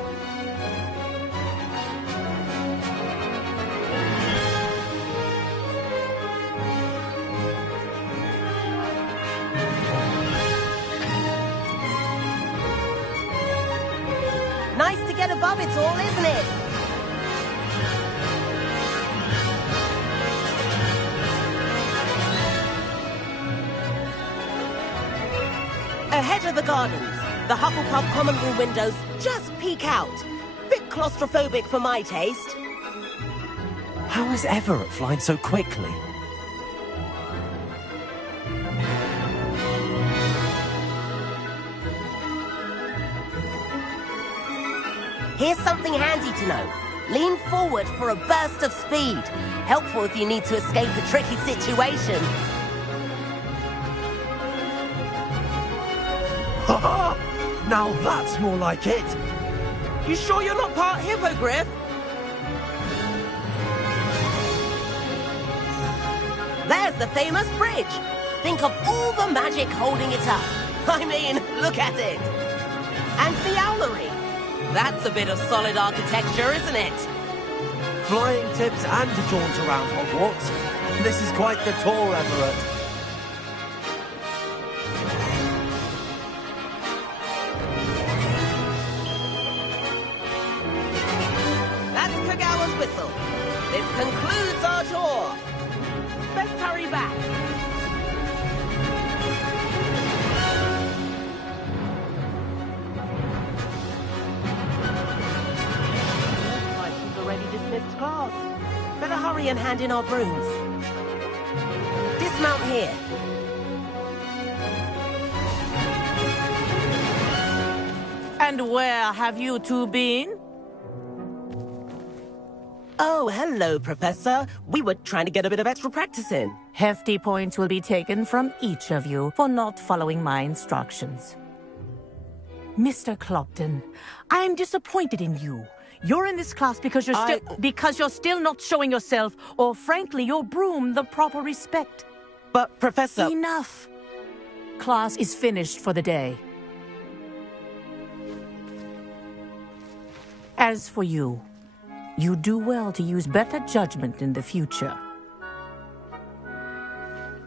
Nice to get above it all, isn't it? Ahead of the gardens, the Hufflepuff common room windows just peek out. Bit claustrophobic for my taste. How is Everett flying so quickly? Here's something handy to know. Lean forward for a burst of speed. Helpful if you need to escape a tricky situation. Ha-ha! Now that's more like it! You sure you're not part hippogriff? There's the famous bridge. Think of all the magic holding it up. I mean, look at it. And the owlery. That's a bit of solid architecture, isn't it? Flying tips and a jaunt around Hogwarts. This is quite the tour, Everett. That's Kagawa's whistle. This concludes our tour. Let's hurry back. Already dismissed class. Better hurry and hand in our brooms. Dismount here. And where have you two been? Oh, hello, Professor. We were trying to get a bit of extra practice in. Hefty points will be taken from each of you for not following my instructions. Mr. Clopton, I am disappointed in you. You're in this class because you're still not showing yourself, or frankly, your broom the proper respect. But, Professor... Enough. Class is finished for the day. As for you, you do well to use better judgment in the future.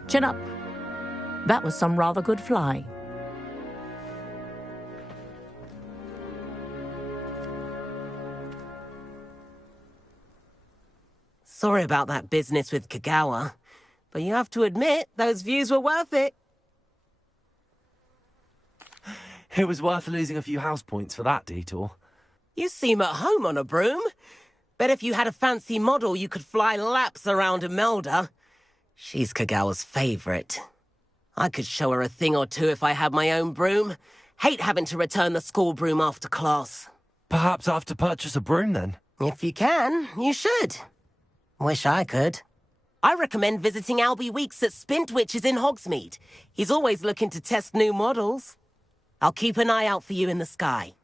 Chin up. That was some rather good flying. Sorry about that business with Kagawa, but you have to admit, those views were worth it. It was worth losing a few house points for that detour. You seem at home on a broom. Bet if you had a fancy model, you could fly laps around Imelda. She's Kagawa's favorite. I could show her a thing or two if I had my own broom. Hate having to return the school broom after class. Perhaps I have to purchase a broom then? If you can, you should. Wish I could. I recommend visiting Albie Weeks at Spintwitches in Hogsmeade. He's always looking to test new models. I'll keep an eye out for you in the sky.